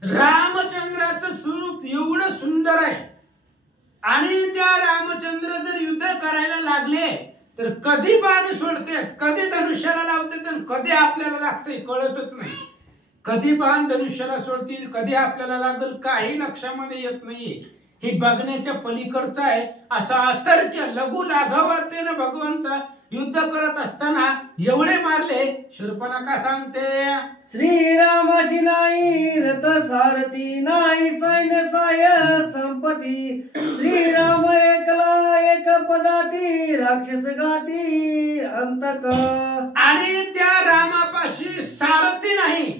रामचंद्राचं स्वरूप एवढं सुंदर आहे, आणि त्या रामचंद्र जर युद्ध करायला लागले तर कधी बाण सोडतात, कधी धनुष्याला लावतात आणि कधी आपल्याला लागतंय कळतच नाही. कधी बाण धनुष्याला सोडतील, कधी आपल्याला लागल, काही लक्षामध्ये येत नाहीये. हे बघण्याच्या पलीकडचं आहे. असा अतर्क्य लघु लाघवातेनं भगवंत युद्ध करत असताना एवढे मारले. शूर्पणखा सांगते, श्रीरामाशी नाही रथ सारथी, नाही सैन्य साय संपती, श्रीराम एकला एक पदाती, राक्षस गाती अंतक. आणि त्या रामापाशी सारथी नाही,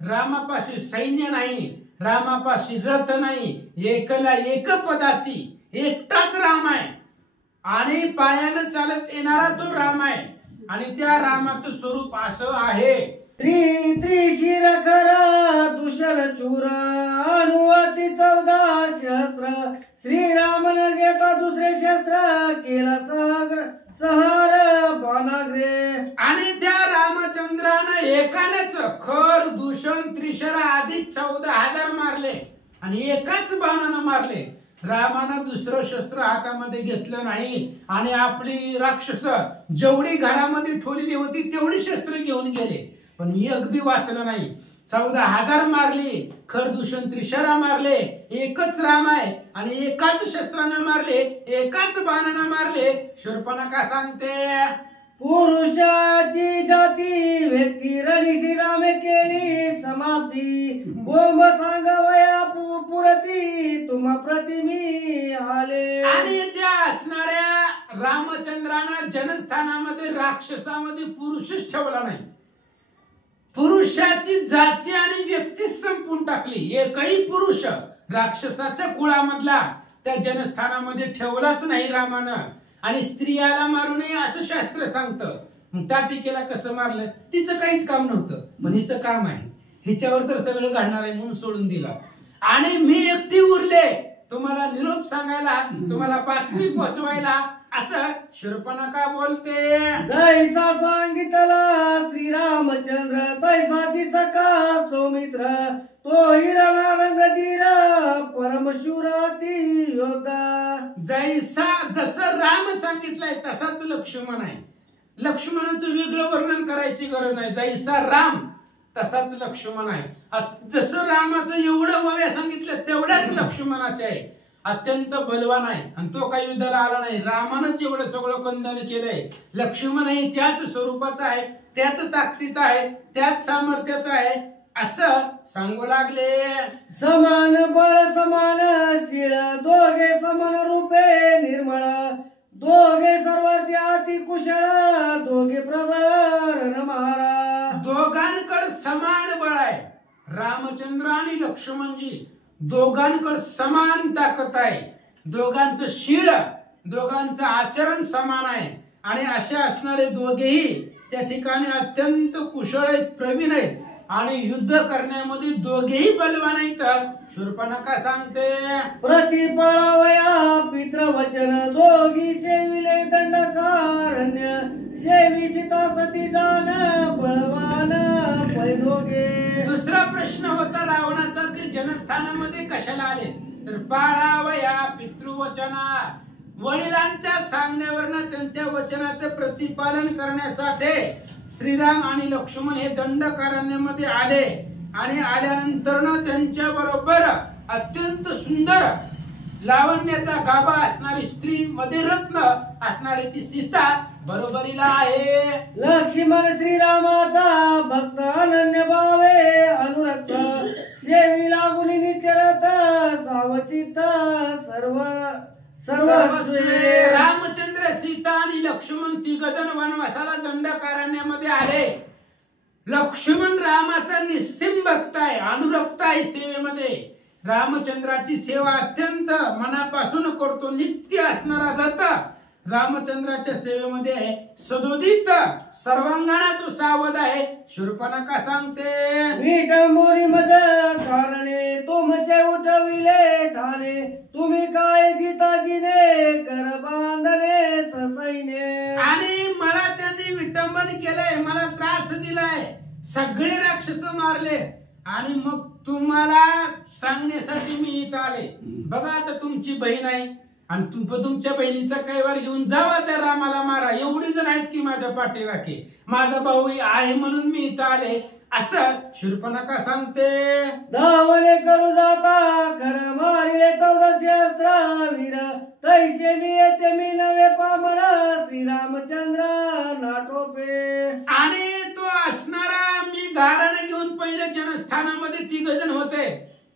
रामापाशी सैन्य नाही, रामापाशी रथ नाही, एकला एक पदाती, एकटाच राम आहे आणि पायानं चालत येणारा तो राम आहे. आणि त्या रामाचं स्वरूप असं आहे, त्रिशिर खर तुषर चूर, अनुवती 14 शस्त्र, श्रीराम न घेता दुसरे शस्त्र, केला सहार बाणाग्रे. आणि त्या रामचंद्रानं एकानेच खर दूषण त्रिशरा आधी 14,000 मारले आणि एकाच बाणानं मारले. रामानं दुसरं शस्त्र हातामध्ये घेतलं नाही आणि आपली राक्षस जेवढी घरामध्ये ठेवलेली होती तेवढी शस्त्र घेऊन गेले, पण एक बी वाचलं नाही. 14,000 मारली, खरदूषण त्रिशरा मारले, एकच राम आहे आणि एकाच शस्त्रानं मारले, एकाच बाणानं मारले. शूर्पणखा सांगते, पुरुषाची जाती व्यक्ती रणिसी रामे केली समाप्ती, बोम सांगवया पुरती, तुम्हा प्रतिमी आले. आणि त्या असणाऱ्या रामचंद्रानं जनस्थानामध्ये राक्षसामध्ये पुरुषच ठेवला नाही. पुरुषाची जाती आणि व्यक्तीच संपून टाकली. एकही पुरुष राक्षसाच्या कुळामधला त्या जनस्थानामध्ये ठेवलाच नाही रामानं. आणि स्त्रियाला मारू नये असं शास्त्र सांगतं. मग त्या टीकेला कसं मारलं? तिचं काहीच काम नव्हतं, पण हिचं काम आहे, हिच्यावर तर सगळं घडणार आहे म्हणून सोडून दिला. आणि मी एकटी उरले तुम्हाला निरोप सांगायला, तुम्हाला बातमी पोहोचवायला, असं शूर्पणखा बोलते. जैसा सांगितला श्रीरामचंद्र, तैसाची सखा सौमित्र, तो हिरणा रंगधीर परमशुराती योद्धा. जसं राम सांगितलंय तसाच लक्ष्मण आहे. लक्ष्मणाचं वेगळं वर्णन करायची गरज नाही. जैसा राम तसाच लक्ष्मण आहे. जसं रामाचं एवढं वव्या सांगितलं तेवढ्याच लक्ष्मणाचे आहे. अत्यंत बलवान आहे आणि तो काही युद्धाला आला नाही. रामानंच एवढं सगळं कंदन केलंय. लक्ष्मणही त्याच स्वरूपाचा आहे, त्याच ताकदीचा आहे, त्याच सामर्थ्याचा आहे असं सांगू लागले. समान बळ समान शीळ, दोघे समान रूपे निर्मळ, दोघे सर्वार्थी अति कुशळ, दोघे प्रबळ रणमारा. दोघांकडे समान बळ आहे. रामचंद्र आणि लक्ष्मणजी दोघांकडे समान ताकद आहे. दोघांचं शीळ, दोघांचं आचरण समान आहे. आणि असे असणारे दोघेही त्या ठिकाणी अत्यंत कुशळ आहेत, प्रवीण आहेत आणि युद्ध करण्यामध्ये दोघेही बलवान आहेत. शूर्पणखा सांगते, प्रतिपळावया पितृवचन, दोघी सेविले दंडकारण्य, सेविसिता सती जाण बळवान पै दोघे. दुसरा प्रश्न होता रावणाचा की जनस्थानामध्ये कशाला आले? तर पाळावया पितृवचना, वडिलांच्या सांगण्यावरनं त्यांच्या वचनाचं प्रतिपालन करण्यासाठी श्रीराम आणि लक्ष्मण हे दंडकारण्यामध्ये आले. आणि आल्यानंतर त्यांच्या बरोबर अत्यंत सुंदर लावण्याचा गाभा असणारी स्त्री, मध्ये रत्न असणारी ती सीता बरोबरीला आहे. लक्ष्मण श्रीरामाचा भक्त अनन्य भावे अनुरक्त, सेवी लागून नित्यरत सावचित सर्व रामचंद्र, सीता आणि लक्ष्मण तिघजण वनवासाला दंडकारण्यामध्ये आले. लक्ष्मण रामाचा निस्सीम भक्त आहे, अनुरक्त आहे सेवेमध्ये. रामचंद्राची सेवा अत्यंत मनापासून करतो. नित्य असणारा रथ रामचंद्राच्या सेवेमध्ये आहे. सदोदित सर्वांगाना तो सावध आहे. शूर्पणखा सांगते, विटंबोरी मज कारणे, तुमचे उठविले ठाणे, तुम्ही काय जिताजीने कर बांधले ससैने. आणि मला त्यांनी विटंबन केलंय, मला त्रास दिलाय, सगळे राक्षस मारले आणि मग तुम्हाला सांगण्यासाठी मी इथं आले. बघा आता तुमची बहीण आहे आणि तुमच्या बहिणीचा कैवार घेऊन जावा त्या रामाला मारा, एवढी जण आहेत की माझ्या पाठीराखे, माझा भाऊ आहे म्हणून मी इथं आले, असं शूर्पणखा सांगते. धावणे करू जाता खरं मारिले 1400 अस्त्रावीर, तैसे मी येते मी नवे पामर श्रीरामचंद्र नाटोपे. आणि तो असणारा मी गाराने घेऊन पहिले जनस्थानामध्ये 3 जण होते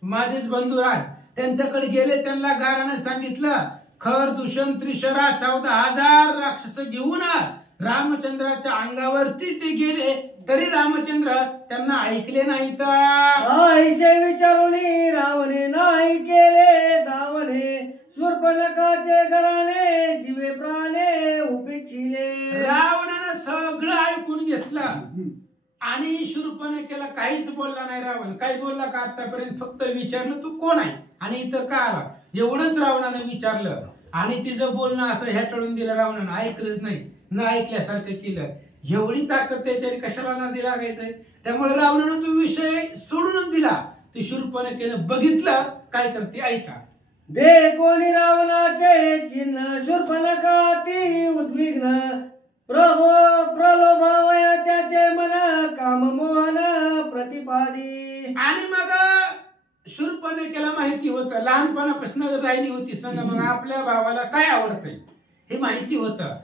माझेच बंधुराज, त्यांच्याकडे गेले, त्यांना गाराने सांगितलं खर दूषण त्रिशरा 14,000 राक्षस घेऊन रामचंद्राच्या अंगावरती ते गेले, तरी रामचंद्र त्यांना ऐकले नाहीत. आईशे विचारुनी रावणे नाही केले धावणे, शूर्पणखाचे घराणे जीवे प्राणे उपेक्षिले. रावणानं सगळं ऐकून घेतलं आणि शूर्पणखेला काहीच बोलला नाही. रावण काही बोलला का आतापर्यंत? फक्त विचारलं तू कोण आहे आणि इथं का आला, एवढंच रावणानं विचारलं. आणि तिचं बोलणं असं ह्याटळून दिलं, रावणानं ऐकलंच नाही, न ऐकल्यासारखं केलं. एवढी ताकद त्याच्यावर कशाला नादी लागायचंय? त्यामुळे रावणानं तो विषय सोडूनच दिला. ते शूर्पणखेनं बघितलं काय करते ऐका. दे कोणी रावणाचे चिन्ह शूर्पणखा ती उद्विग्न, प्रलोभावया त्याचे मन काम मोहन प्रतिपादी. आणि मग शूर्पणखेला माहिती होतं, लहानपणापासून राहिली होती संग, मग आपल्या भावाला काय आवडतंय हे माहिती होतं.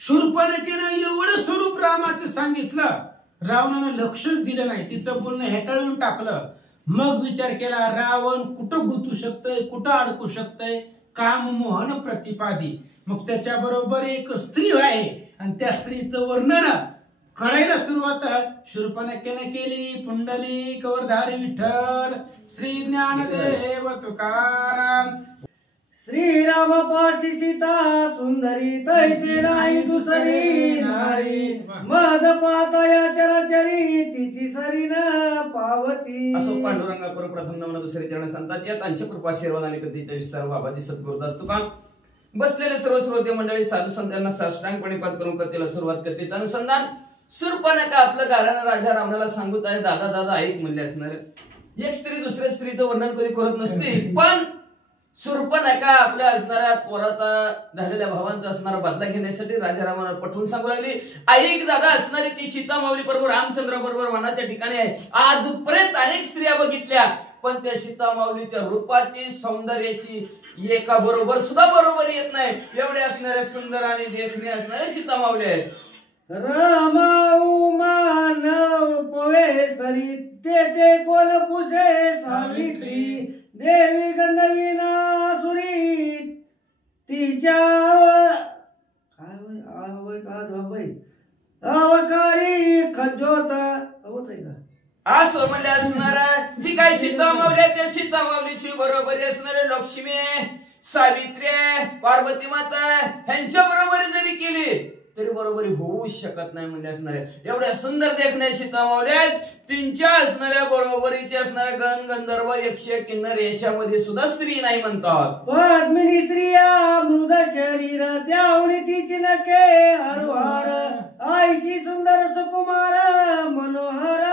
शूर्पणखेनं एवढं स्वरूप रामाचं सांगितलं, रावणानं लक्षच दिलं नाही, तिचं बोलणं हेटाळून टाकलं. मग विचार केला रावण कुठं गुंतू शकतय, कुठं अडकू शकतय, काम मोहन प्रतिपादी. मग त्याच्या बरोबर एक स्त्री आहे आणि त्या स्त्रीचं वर्णन करायला सुरुवात शूर्पणखेनं केली. पुंडलिक वरधारी विठ्ठल श्री ज्ञानदेव तुकाराम. श्रीराम पाशी सीता सुंदरी तैसे नाही दुसरी नारी, मद पाता या चराचरी तिची सरी न पावती. असो पांडुरंगा करू प्रथम नमन दुसरे चरण संतांची त्यांच्या कृपा आशीर्वाद आणि कृतीचा विस्तार बाबाजी सद्गुरुदास तुकाराम. बसलेले सर्व श्रोते मंडळी साधू संतांना साष्टांगपणे पाठ करून कथेला सुरुवात करतेच अनुसंधान. शूर्पणखा आपलं गारानं राजा रावणाला सांगत आहे, दादा दादा ऐक म्हणले असणार. एक स्त्री दुसऱ्या स्त्रीचं वर्णन कधी करत नसते, पण शूर्पणखा आपल्या असणाऱ्या पोराचा झालेल्या भावांचा असणारा बदला घेण्यासाठी राजा रावणाला पटवून सांगू लागली. ऐक दादा, असणारी ती सीता माऊली बरोबर रामचंद्र बरोबर वनाच्या ठिकाणी आहे. आजपर्यंत अनेक स्त्रिया बघितल्या, पण त्या सीता माऊलीच्या रूपाची सौंदर्याची एका बरोबर सुद्धा बरोबर येत नाही. एवढे असणारे सुंदर आणि देखणे असणारे सीता माऊली आहेत. रामा उमा नव पोवे सरी ते कोण पुसे सावित्री, देवी गंधर्वी नासुरी तिच्या अवकारी खज्जोत असं म्हणजे असणार जी काय सीता माऊली आहे त्या सीता माऊलीची बरोबरी असणारे लक्ष्मी, सावित्री, पार्वती माता ह्यांच्या बरोबरी जरी केली तरी बरोबरी होऊ शकत नाही. म्हणजे असणारे एवढ्या सुंदर देखण्या सीता माऊली आहेत, तिच्या असणाऱ्या बरोबरीचे असणाऱ्या गण गंधर्व यक्ष किन्नर याच्यामध्ये सुद्धा स्त्री नाही म्हणतात. पद्मिनी स्त्रिया मृद शरीर त्यावणी तिची नके हरवार, आईशी सुंदर सुकुमार मनोहर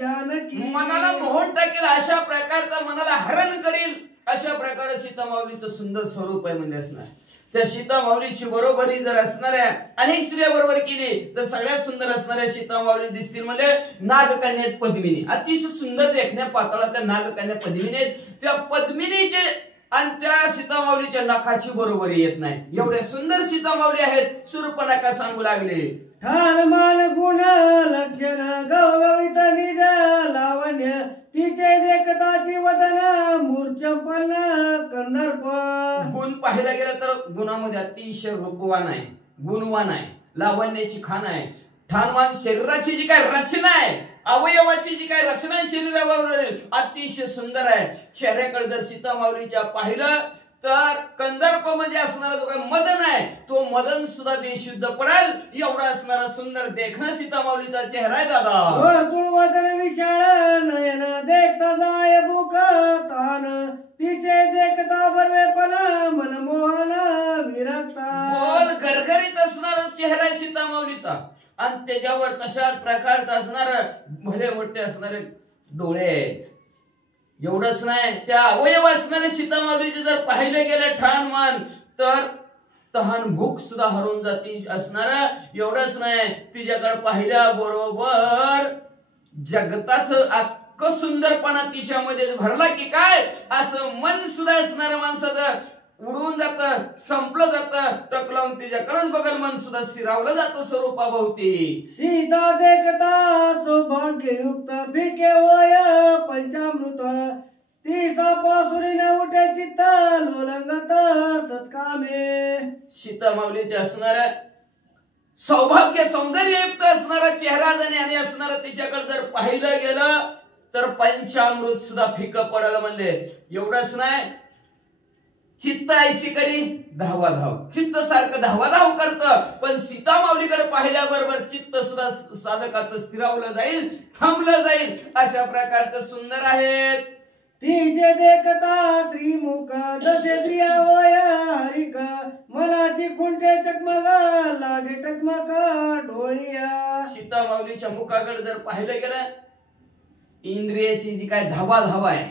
जानकी. मनाला मोहन टाकेल अशा प्रकारचा, मनाला हरण करील अशा प्रकारे सीता माऊलीचं सुंदर स्वरूप आहे. म्हणजे असणार त्या सीता माऊलीची बरोबरी जर असणाऱ्या अनेक स्त्रिया बरोबर केली तर सगळ्यात सुंदर असणाऱ्या सीता माऊली दिसतील. म्हणजे नागकन्या पद्मिनी, अतिशय सुंदर देखण्या पाताळातल्या नागकन्या पद्मिनी आहेत. त्या पद्मिनीचे आणि त्या सीता माऊलीच्या नखाची बरोबरी येत नाही. एवढे सुंदर सीता माऊली आहेत. शूर्पणखा सांगू लागले, ठाण मान गुण लक्षण गवगवित निज लावण्य, तिचे देखताची वदन मूर्छपन कंदर्प. गुण पाहायला गेला तर गुणामध्ये अतिशय रूपवान आहे, गुणवान आहे, लावण्याची खाण आहे. ठाणवान शरीराची जी काय रचना आहे, अवयवाची जी काय रचना आहे शरीरावर अतिशय सुंदर आहे. चेहऱ्याकडे जर सीता माऊलीच्या पाहिलं तर कंदर्प मध्ये असणारा जो काय मदन आहे तो मदन सुद्धा बेशुद्ध पडेल एवढा असणारा सुंदर देखणं सीता माऊलीचा चेहरा आहे. दादा वर्तुळ वदन विशाळ नयन देखता जाय बुक तान, तिचे देखता बरवेपण मनमोहन विरक्ता. बोल गरगरीत असणारा चेहरा आहे सीता माऊलीचा आणि त्याच्यावर तशाच प्रकारचा असणार भले मोठे असणारे डोळे आहेत. एवढंच नाही, त्या अवयव असणारे सीता माऊलीचे जर पाहिले गेले ठाण मान तर तहान भूक सुद्धा हरून जाती असणार. एवढंच नाही, तिच्याकडे पाहिल्या बरोबर जगताच अख्खं सुंदरपणा तिच्यामध्ये भरला की काय असं मन सुद्धा असणाऱ्या माणसाचं उडून जातं, संपलं जातं. टक लावून तिच्याकडेच बघल मन सुद्धा स्थिरावलं जातं स्वरूपाभोवती. सीता देखता सौभाग्ययुक्त फिके वय पंचामृत ती सापासुरीने उठे चित्त लोलंगत सत्कामे. सीता माऊलीचे असणारा सौभाग्य सौंदर्ययुक्त असणारा चेहरा आणि असणारा तिच्याकडे जर पाहिलं गेलं तर पंचामृत सुद्धा फिकं पडायला म्हणले. एवढंच नाही, चित्त ऐशी करी धावाधाव, चित्त सारखं धावाधाव करतं. पण सीता माऊलीकडे पाहिल्याबरोबर चित्त सुद्धा साधकाचं स्थिरावलं जाईल, थांबलं जाईल. अशा प्रकारचं सुंदर आहेत. तिचे देखता श्रीमुख जसे प्रिया होय हरिका मनाची खुंटे चकमक लागे टकमक डोळिया. सीता माऊलीच्या मुखाकडे जर पाहिलं गेलं, इंद्रियाची जी काय धावा आहे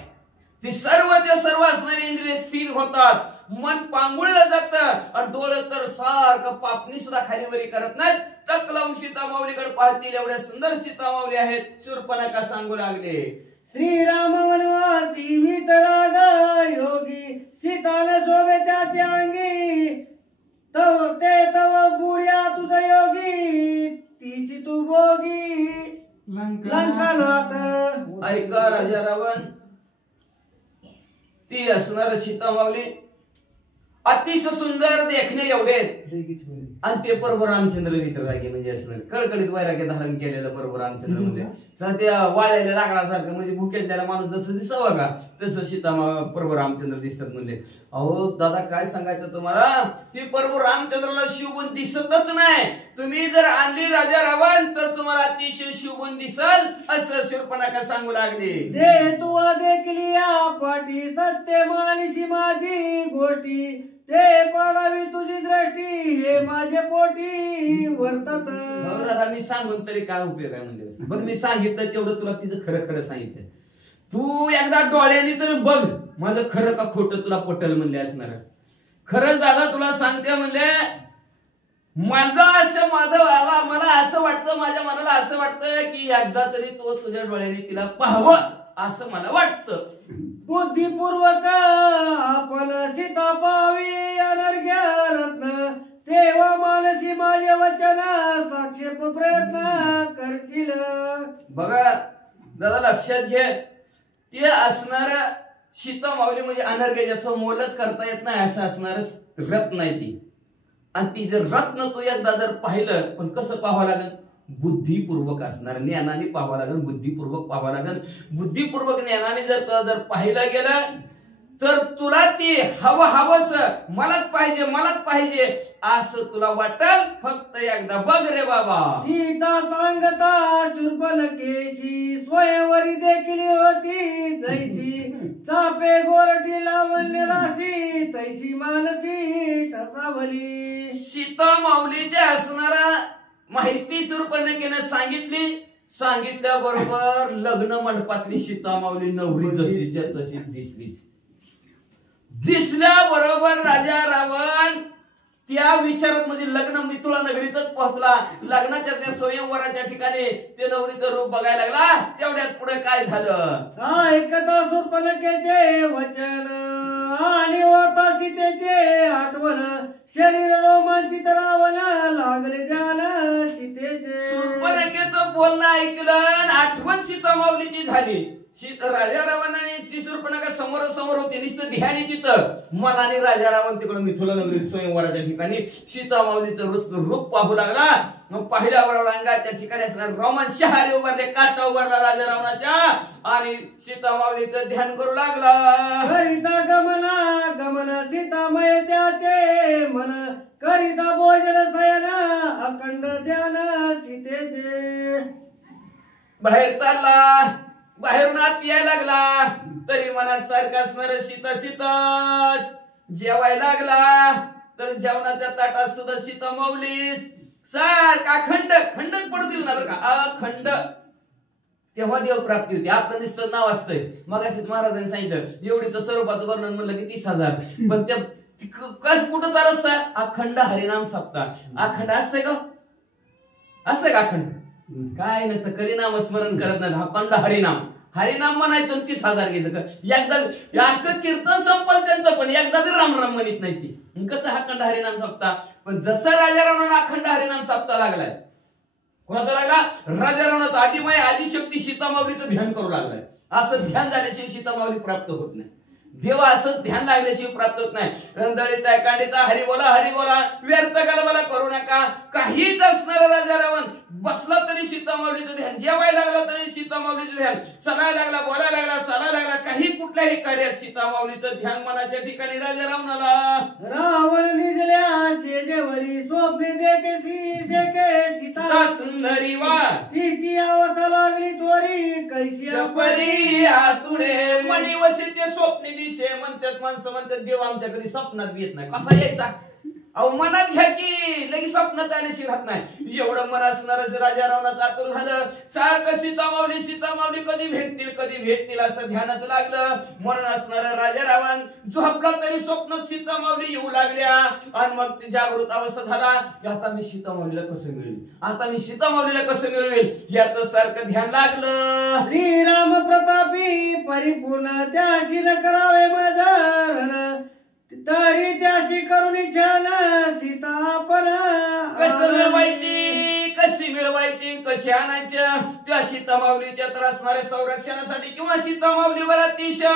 ती सर्वच्या सर्व असणारी इंद्रिय स्थिर होतात. मन पांगुळलं जातं आणि डोळं तर सारखं पापणी सुद्धा खालीवरी करत नाहीत. टक लावून सीता माऊलीकडे पाहतील एवढ्या सुंदर सीता माऊली आहेत. शूर्पणखा सांगू लागले, श्रीराम वनवासी वितराग योगी सीताला शोभे त्याचे अंगी तव ते तव बुऱ्या तुझ योगी तिची तू भोगी लंकानाथ. ऐका राजा रावण, ती असणार सीता माऊली अतिशय सुंदर देखणे एवढे आणि ते प्रभू रामचंद्र वितरागी म्हणजे असणार कळकळीत वैराग्य धारण केलेलं प्रभू रामचंद्र म्हणजे त्या वाळलेल्या लाकडासारखं म्हणजे भुकेलेला माणूस जसं दिसावं का तसं सीता प्रभू रामचंद्र दिसतात म्हणले. अहो दादा काय सांगायचं तुम्हाला, ती प्रभू रामचंद्राला शिवबून दिसतच नाही. तुम्ही जर आणली राजा रावण तर तुम्हाला अतिशय शिवबून दिसल असं शूर्पणखा सांगू लागली. दे तुवा देखली पाठी सत्य मानिशी माझी गोष्टी ते पाडावी तुझी दृष्टी हे माझे पोटी वर्तत. दादा मी सांगून तरी काय उपयोग आहे म्हणजे बघ, मी सांगितलं तेवढं तुला तिचं खरं खरं सांगितलं. तू एकदा डोळ्याने तरी बघ माझं खरं का खोटं तुला पटल म्हणले असणार. खरंच दादा तुला सांगते म्हणले, मला असं वाटतं, माझ्या मनाला असं वाटतं की एकदा तरी तो तुझ्या डोळ्याने तिला पाहावं असं मला वाटतं. बुद्धिपूर्वक आपण सीता पाहावी अनर्घ्य रत्न तेव्हा मानसी माझे वचन साक्षेप प्रयत्न करशील. बघा दादा लक्षात घे, ते असणारा सीता माऊली म्हणजे अनर्घ्य ज्याचं मोलच करता येत नाही असं असणार रत्न आहे ती. आणि ती जर रत्न तू एकदा जर पाहिलं, पण कसं पाहावं लागेल, बुद्धिपूर्वक असणार, ज्ञानाने पाहावं लागेल, बुद्धिपूर्वक पाहावं लागेल. बुद्धिपूर्वक ज्ञानाने जर पाहिलं गेलं तर तुला ती हवस मलाच पाहिजे असं तुला वाटल. फक्त एकदा बघ रे बाबा. सीता सांगता शूर्पणखेची स्वयंवरी देखील होती जैसी चापे गोरटी लावण्य राशी तैसी मानसी ठसावली. सीता माऊलीच्या असणारा माहिती शूर्पणखेनं सांगितल्याबरोबर लग्न मंडपातली सीता माऊली नवरी जशीच्या तशी दिसल्याबरोबर राजा रावण त्या विचारात म्हणजे लग्न मिथुला नगरीतच पोहोचला. लग्नाच्या त्या स्वयंवराच्या ठिकाणी ते नवरीचं रूप बघायला लागला. तेवढ्यात पुढे काय झालं, ऐकता शूर्पणखेचे वचन आणि होता सीतेचे आठवण शरीर रोमांचित रावण लागले ध्यान सीतेचे. शूर्पणखेचं बोलणं ऐकलं आणि आठवण सीता माऊलीची झाली. राजा रावणाने ती शूर्पणखा समोर होते, नुसतं ध्यानी तिथं मनाने राजा रावण तिकडून मिथुला नगरी स्वयंवराच्या ठिकाणी सीता माऊलीचं रूप पाहू लागला. मग पहिल्यावर रंगाच्या ठिकाणी असणार रोमन शहारे उभारले, काटा उभारला राजा रावणाच्या आणि सीता माऊलीचं ध्यान करू लागला. करिता गमन सीतामय त्याचे मन करिता भोजन शयन अखंड ध्यान सीतेचे. बाहेर चालला, बाहेरून आत यायला लागला तरी मनात सारखं असणार सीताच. जेवायला लागला तर जेवणाच्या ताटात सुद्धा सीता माऊलीच सारखा खंडच पडू दिल ना बरं का, अखंड. तेव्हा देव प्राप्ती होती. आपलं नुसतं नाव असतंय. मग महाराजांनी सांगितलं एवढीच स्वरूपाचं वर्णन म्हणलं की 30,000, पण त्या कस कुठं चाल असतं अखंड हरिनाम सप्ताह अखंड असतंय का असतंय का अखंड काय नसतं कधी नामस्मरण करत नाही अखंड हरिनाम म्हणायचं 30,000 घ्यायचं एकदा अख्खं कीर्तन संपल त्यांचं पण एकदा बी राम राम म्हणत नाही ती कसं अखंड हरिनाम सप्ताह पण जसं राजा रावणाला अखंड हरिनाम सप्ताह लागलाय कोणाचा लागला राजा रावणाचा आदिमय आदिशक्ती सीतामाऊलीचं ध्यान करू लागलाय असं ध्यान झाल्याशिवाय सीतामाऊली प्राप्त होत नाही देवा असं ध्यान लागल्याशिवाय प्राप्त होत नाही रंधळीत कांडिता हरी बोला व्यर्थ कलबला करू नका काहीच असणार राजा रावण बसला तरी सीतामाऊलीचं ध्यान जेवायला लागला तरी सीतामाऊलीचं ध्यान चालायला लागला बोलायला लागला चालायला लागला काही कुठल्याही कार्यात सीतामाऊलीचं ध्यान मनाच्या ठिकाणी राजा रावणाला रावण निजल्या शेजेवरी स्वप्ने देखे सीता सुंदरी वा तिची अवस्था लागली त्वरी कैशी परी आतुडे मणी वसिते स्वप्ने दिशे म्हणतात माणसं म्हणतात देव आमच्या कधी स्वप्नात येत नाही कसा यायचा अहो मनात घ्या की लगेच स्वप्नात आल्याशी राहत नाही एवढं मन असणार राजा रावणाचं आतुर झालं सारखं सीतामाऊली कधी भेटतील असं ध्यानाचं लागलं म्हणून असणार राजा रावण झोपला तरी स्वप्नात सीतामाऊली येऊ लागल्या आणि मग ती जागृत अवस्था झाला आता मी सीतामाऊलीला कसं मिळवेल याचं सारखं ध्यान लागलं श्रीराम प्रतापी परिपूर्ण त्याशी न करावे माझा तरी त्याशी करून छान सीता आपण कशी मिळवायची कशी आणायच्या त्या सीतामाऊलीच्या तर असणाऱ्या संरक्षणासाठी किंवा सीतामाऊलीवर अतिशय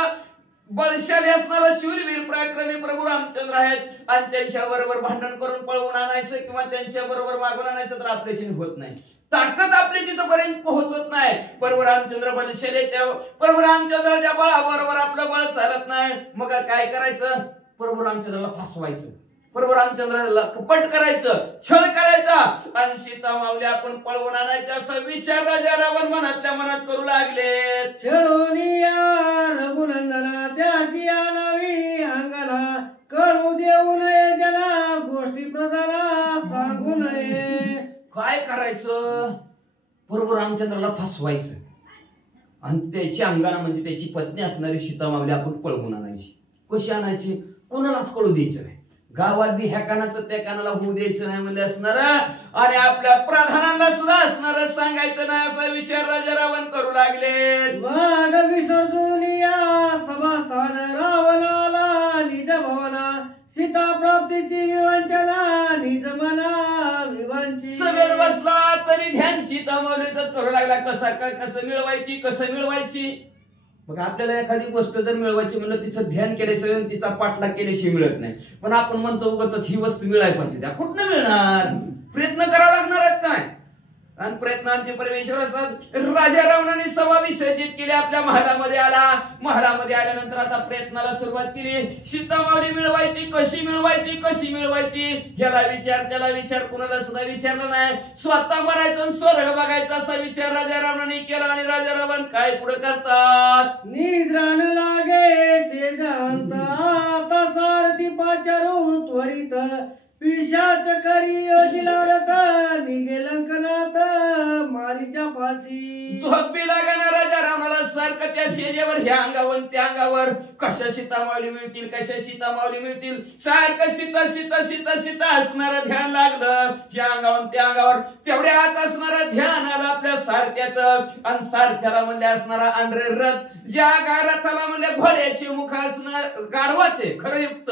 बलशाली असणारा शूरवीर पराक्रमी प्रभू रामचंद्र आहेत आणि त्यांच्या बरोबर भांडण करून पळवून आणायचं किंवा त्यांच्या बरोबर मागून आणायचं तर आपल्याची होत नाही ताकद आपली तिथपर्यंत पोहोचत नाही प्रभू रामचंद्र बलशाली त्या प्रभू रामचंद्राच्या बळाबरोबर आपलं बळ चालत नाही मग काय करायचं प्रभू रामचंद्राला फसवायचं प्रभू रामचंद्राला कपट करायचं छळ करायचा आणि सीतामाऊली आपण पळवून आणायचं असा विचार राजा रावण मनातल्या मनात करू लागले छळोनिया रघुनंदना त्याची आणावी अंगना करू देऊ नये ज्याला गोष्टी प्रजाला सांगू नये काय करायचं प्रभू रामचंद्राला फसवायचं आणि त्याची अंगाना म्हणजे त्याची पत्नी असणारी सीतामाऊली आपण पळवून आणायची कशी आणायची कोणालाच कळू द्यायचं नाही गावात बी ह्या कानाचं त्या कानाला होऊ द्यायचं नाही म्हणजे असणार आणि आपल्या प्रधानांना सुद्धा असणार सांगायचं नाही असा विचार राजा रावण करू लागले मग विसर्जून या सभास्थान रावणाला निज भवना सीता प्राप्तीची विवंचना निज मना विवंची सवेळ बसला तरी ध्यान सीतामाऊलीच करू लागला कसं मिळवायची बघ आपल्याला एखादी गोष्ट जर मिळवायची म्हणलं तिचं ध्यान केल्याशिवाय तिचा पाठलाग केल्याशिवाय मिळत नाही पण आपण म्हणतो उगाच ही वस्तू मिळायला पाहिजे त्या कुठनं मिळणार प्रयत्न करावा लागणार आहेत काय आणि प्रयत्नांती परमेश्वर असतात राजा रावणाने सभा विसर्जित केली आपल्या महालामध्ये आल्यानंतर आता प्रयत्नाला सुरुवात केली सीतामाऊली मिळवायची कशी मिळवायची याला विचार त्याला विचार कुणाला सुद्धा विचारलं नाही स्वतः मरायचं स्वर्ग बघायचा असा विचार राजा रावणाने केला आणि राजा रावण काय पुढे करतात निद्रान लागे आता सारथी पाचारू त्वरित पिशाच करी योजिलारत निघे लंकनात मारीच्या फाशी झोपी लागणार राजा रावणाला सारखं त्या शेजेवर ह्या अंगावर त्या अंगावर कशा सीतामाऊली मिळतील सारखं सीता असणारं ध्यान लागलं ह्या अंगावर त्या अंगावर तेवढ्या आत असणारं ध्यान आलं आपल्या सारथ्याचं आणि सारथ्याला म्हणले असणारा आंध्रे रथ ज्या रथाला म्हणले घोड्याची मुख असणार गाढवाचे खरं युक्त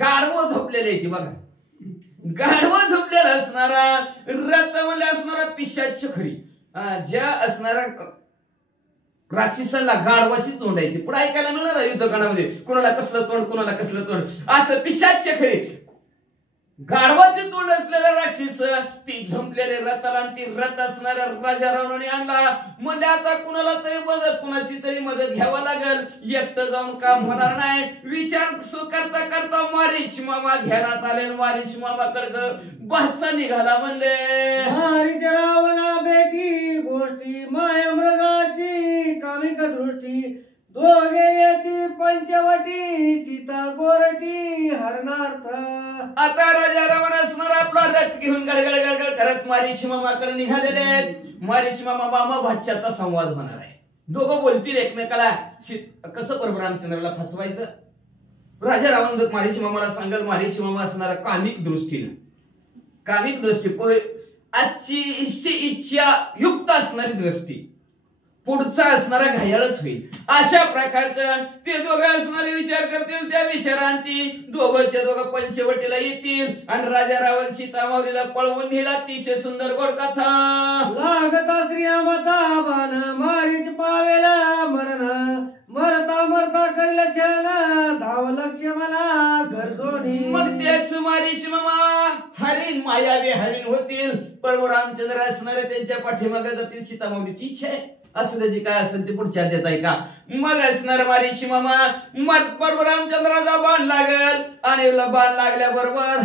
गाढव झोपलेले की बघा गाढवा झोपलेला असणारा रथ म्हणले असणारा पिशाच खरी ज्या असणारा राक्षसाला गाढवाची तोंड आहे ती पुढे ऐकायला मिळणार युद्धकांमध्ये कुणाला कसलं तोंड असं पिशाच खरी गाढवाचे तोंड असलेला राक्षस ती झोपलेले रथाला ती रथ असणाऱ्या राजा रावणाने आणला म्हणजे आता कुणाला तरी कुणाची तरी मदत घ्यावा लागेल एकटं जाऊन काम होणार नाही विचार करता मारीच मामा ध्यानात आले मारीच मामाकडे बादचा निघाला म्हणले मारीच रावणा बेटी गोष्टी माया मृगाची कामिक दृष्टी दोघे येती पंचवटी सीता गोरटी हरणार्थ आता राजा रावण असणार आपला रथ घेऊन गडगड करत मारीच मामाकडे निघालेले आहेत मारीच मामा भाच्याचा संवाद होणार आहे दोघं बोलतील एकमेकाला कसं प्रभू रामचंद्राला फसवायचं राजा रावण मारीची मामाला सांगाल, मारीची मामा असणारा कामिक दृष्टी आजची इच्छा युक्त असणारी दृष्टी, पुढचा असणारा घायाळच होईल. अशा प्रकारचं ते दोघं असणारे विचार करतील. त्या विचारांती दोघंच्या दोघं पंचवटीला येतील आणि राजा रावण सीता माऊलीला पळवून नेला. अतिशय सुंदर गोड कथा. लागता श्रीरामाचा बाण मारीच पावेला मरण, मरता मरता कैल छान धाव लक्ष्मणा गरजोनी. मग त्याच मारीच मामा हरिण मायावी हरिण होतील. प्रभू रामचंद्र असणारे त्यांच्या पाठीमागे जातील. सीता माऊलीची इच्छा आहे, असू द्याची काय असेल ते पुढच्या देत आहे का. मग असणार मारीची मामा प्रभू रामचंद्राचा बाण लागल आणि बाण लागल्याबरोबर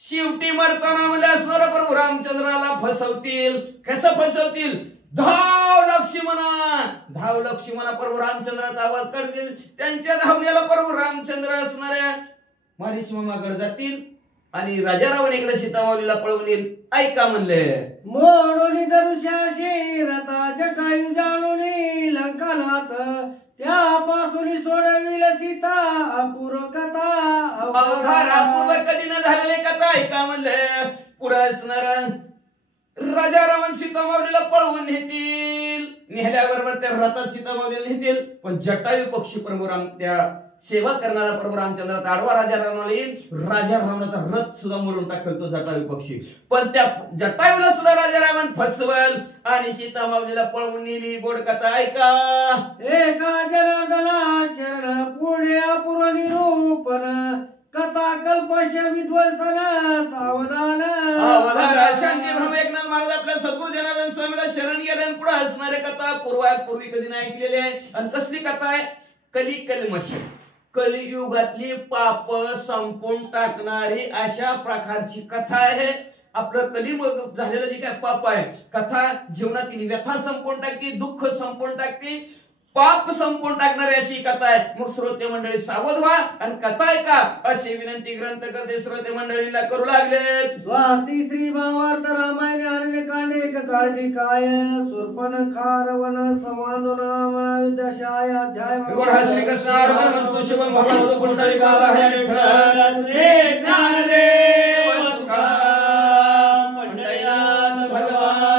शेवटी मरताना म्हणजे असणारा प्रभू रामचंद्राला फसवतील. कसं फसवतील? धाव लक्ष्मणा प्रभू रामचंद्राचा आवाज करतील. त्यांच्या धावण्याला प्रभू रामचंद्र असणाऱ्या मारीच मामाकडे जातील आणि राजा रावण इकडे सीता माऊलीला पळवून येईल. ऐका म्हणले, मोडोनी दरुशाशी रथा जटायू जाणूनी लंकानाथ, त्यापासून सोडविल सीता अपूर्व कथा. अवधारापूर्व कधी न झालेली कथा ऐका म्हणले. पुढे असणार राजा रावण सीता माऊलीला पळवून नेतील. नेल्याबरोबर त्या रथात सीता माऊलीला नेतील. पण जटायू पक्षी प्रभू राम त्या सेवा करणारा प्रभू रामचंद्राचा आडवा राजा रावणाला येईल. राजा रावणाचा रथ सुद्धा मोडून टाकेल तो जटायू पक्षी. पण त्या जटायूला सुद्धा राजा रावण फसवल आणि सीता माऊलीला पळवून नेली. गोड कथा ऐका. एका जनार्दना शरण पुढे अपूर्व निरूपण, कथा कल्पश विध्वंसन सावधान. शांती ब्रह्म एकनाथ महाराज आपल्या सद्गुरू जनार्दन स्वामीला शरण गेले आणि पुढे असणारे कथा पूर्वी कधी नाही ऐकलेली आहे. आणि कसली कथा आहे? कलिकल्मश, कलियुगातली पाप संपून टाकणारी अशा प्रकारची कथा आहे. आपलं कलियुग झालेलं जे काय पाप आहे, कथा जीवनातील व्यथा संपून टाकते, दुःख संपून टाकते, पाप संपून टाकणारी अशी कथा आहे. मग श्रोते मंडळी सावध व्हा आणि कथा ऐका अशी विनंती ग्रंथकर्ते श्रोते मंडळींना करू लागले. स्वाती श्री भावार्थ रामायण अरण्य कांडे एक कार्तिकाय शूर्पणखा रावण संवादो विद्याशाय अध्याय. श्री कृष्ण अर्पणमस्तु. शुभम भवतु. पुंडरीकाला हरे विठ्ठल. श्री ज्ञानदेव तुकाराम पंढरीनाथ भगवान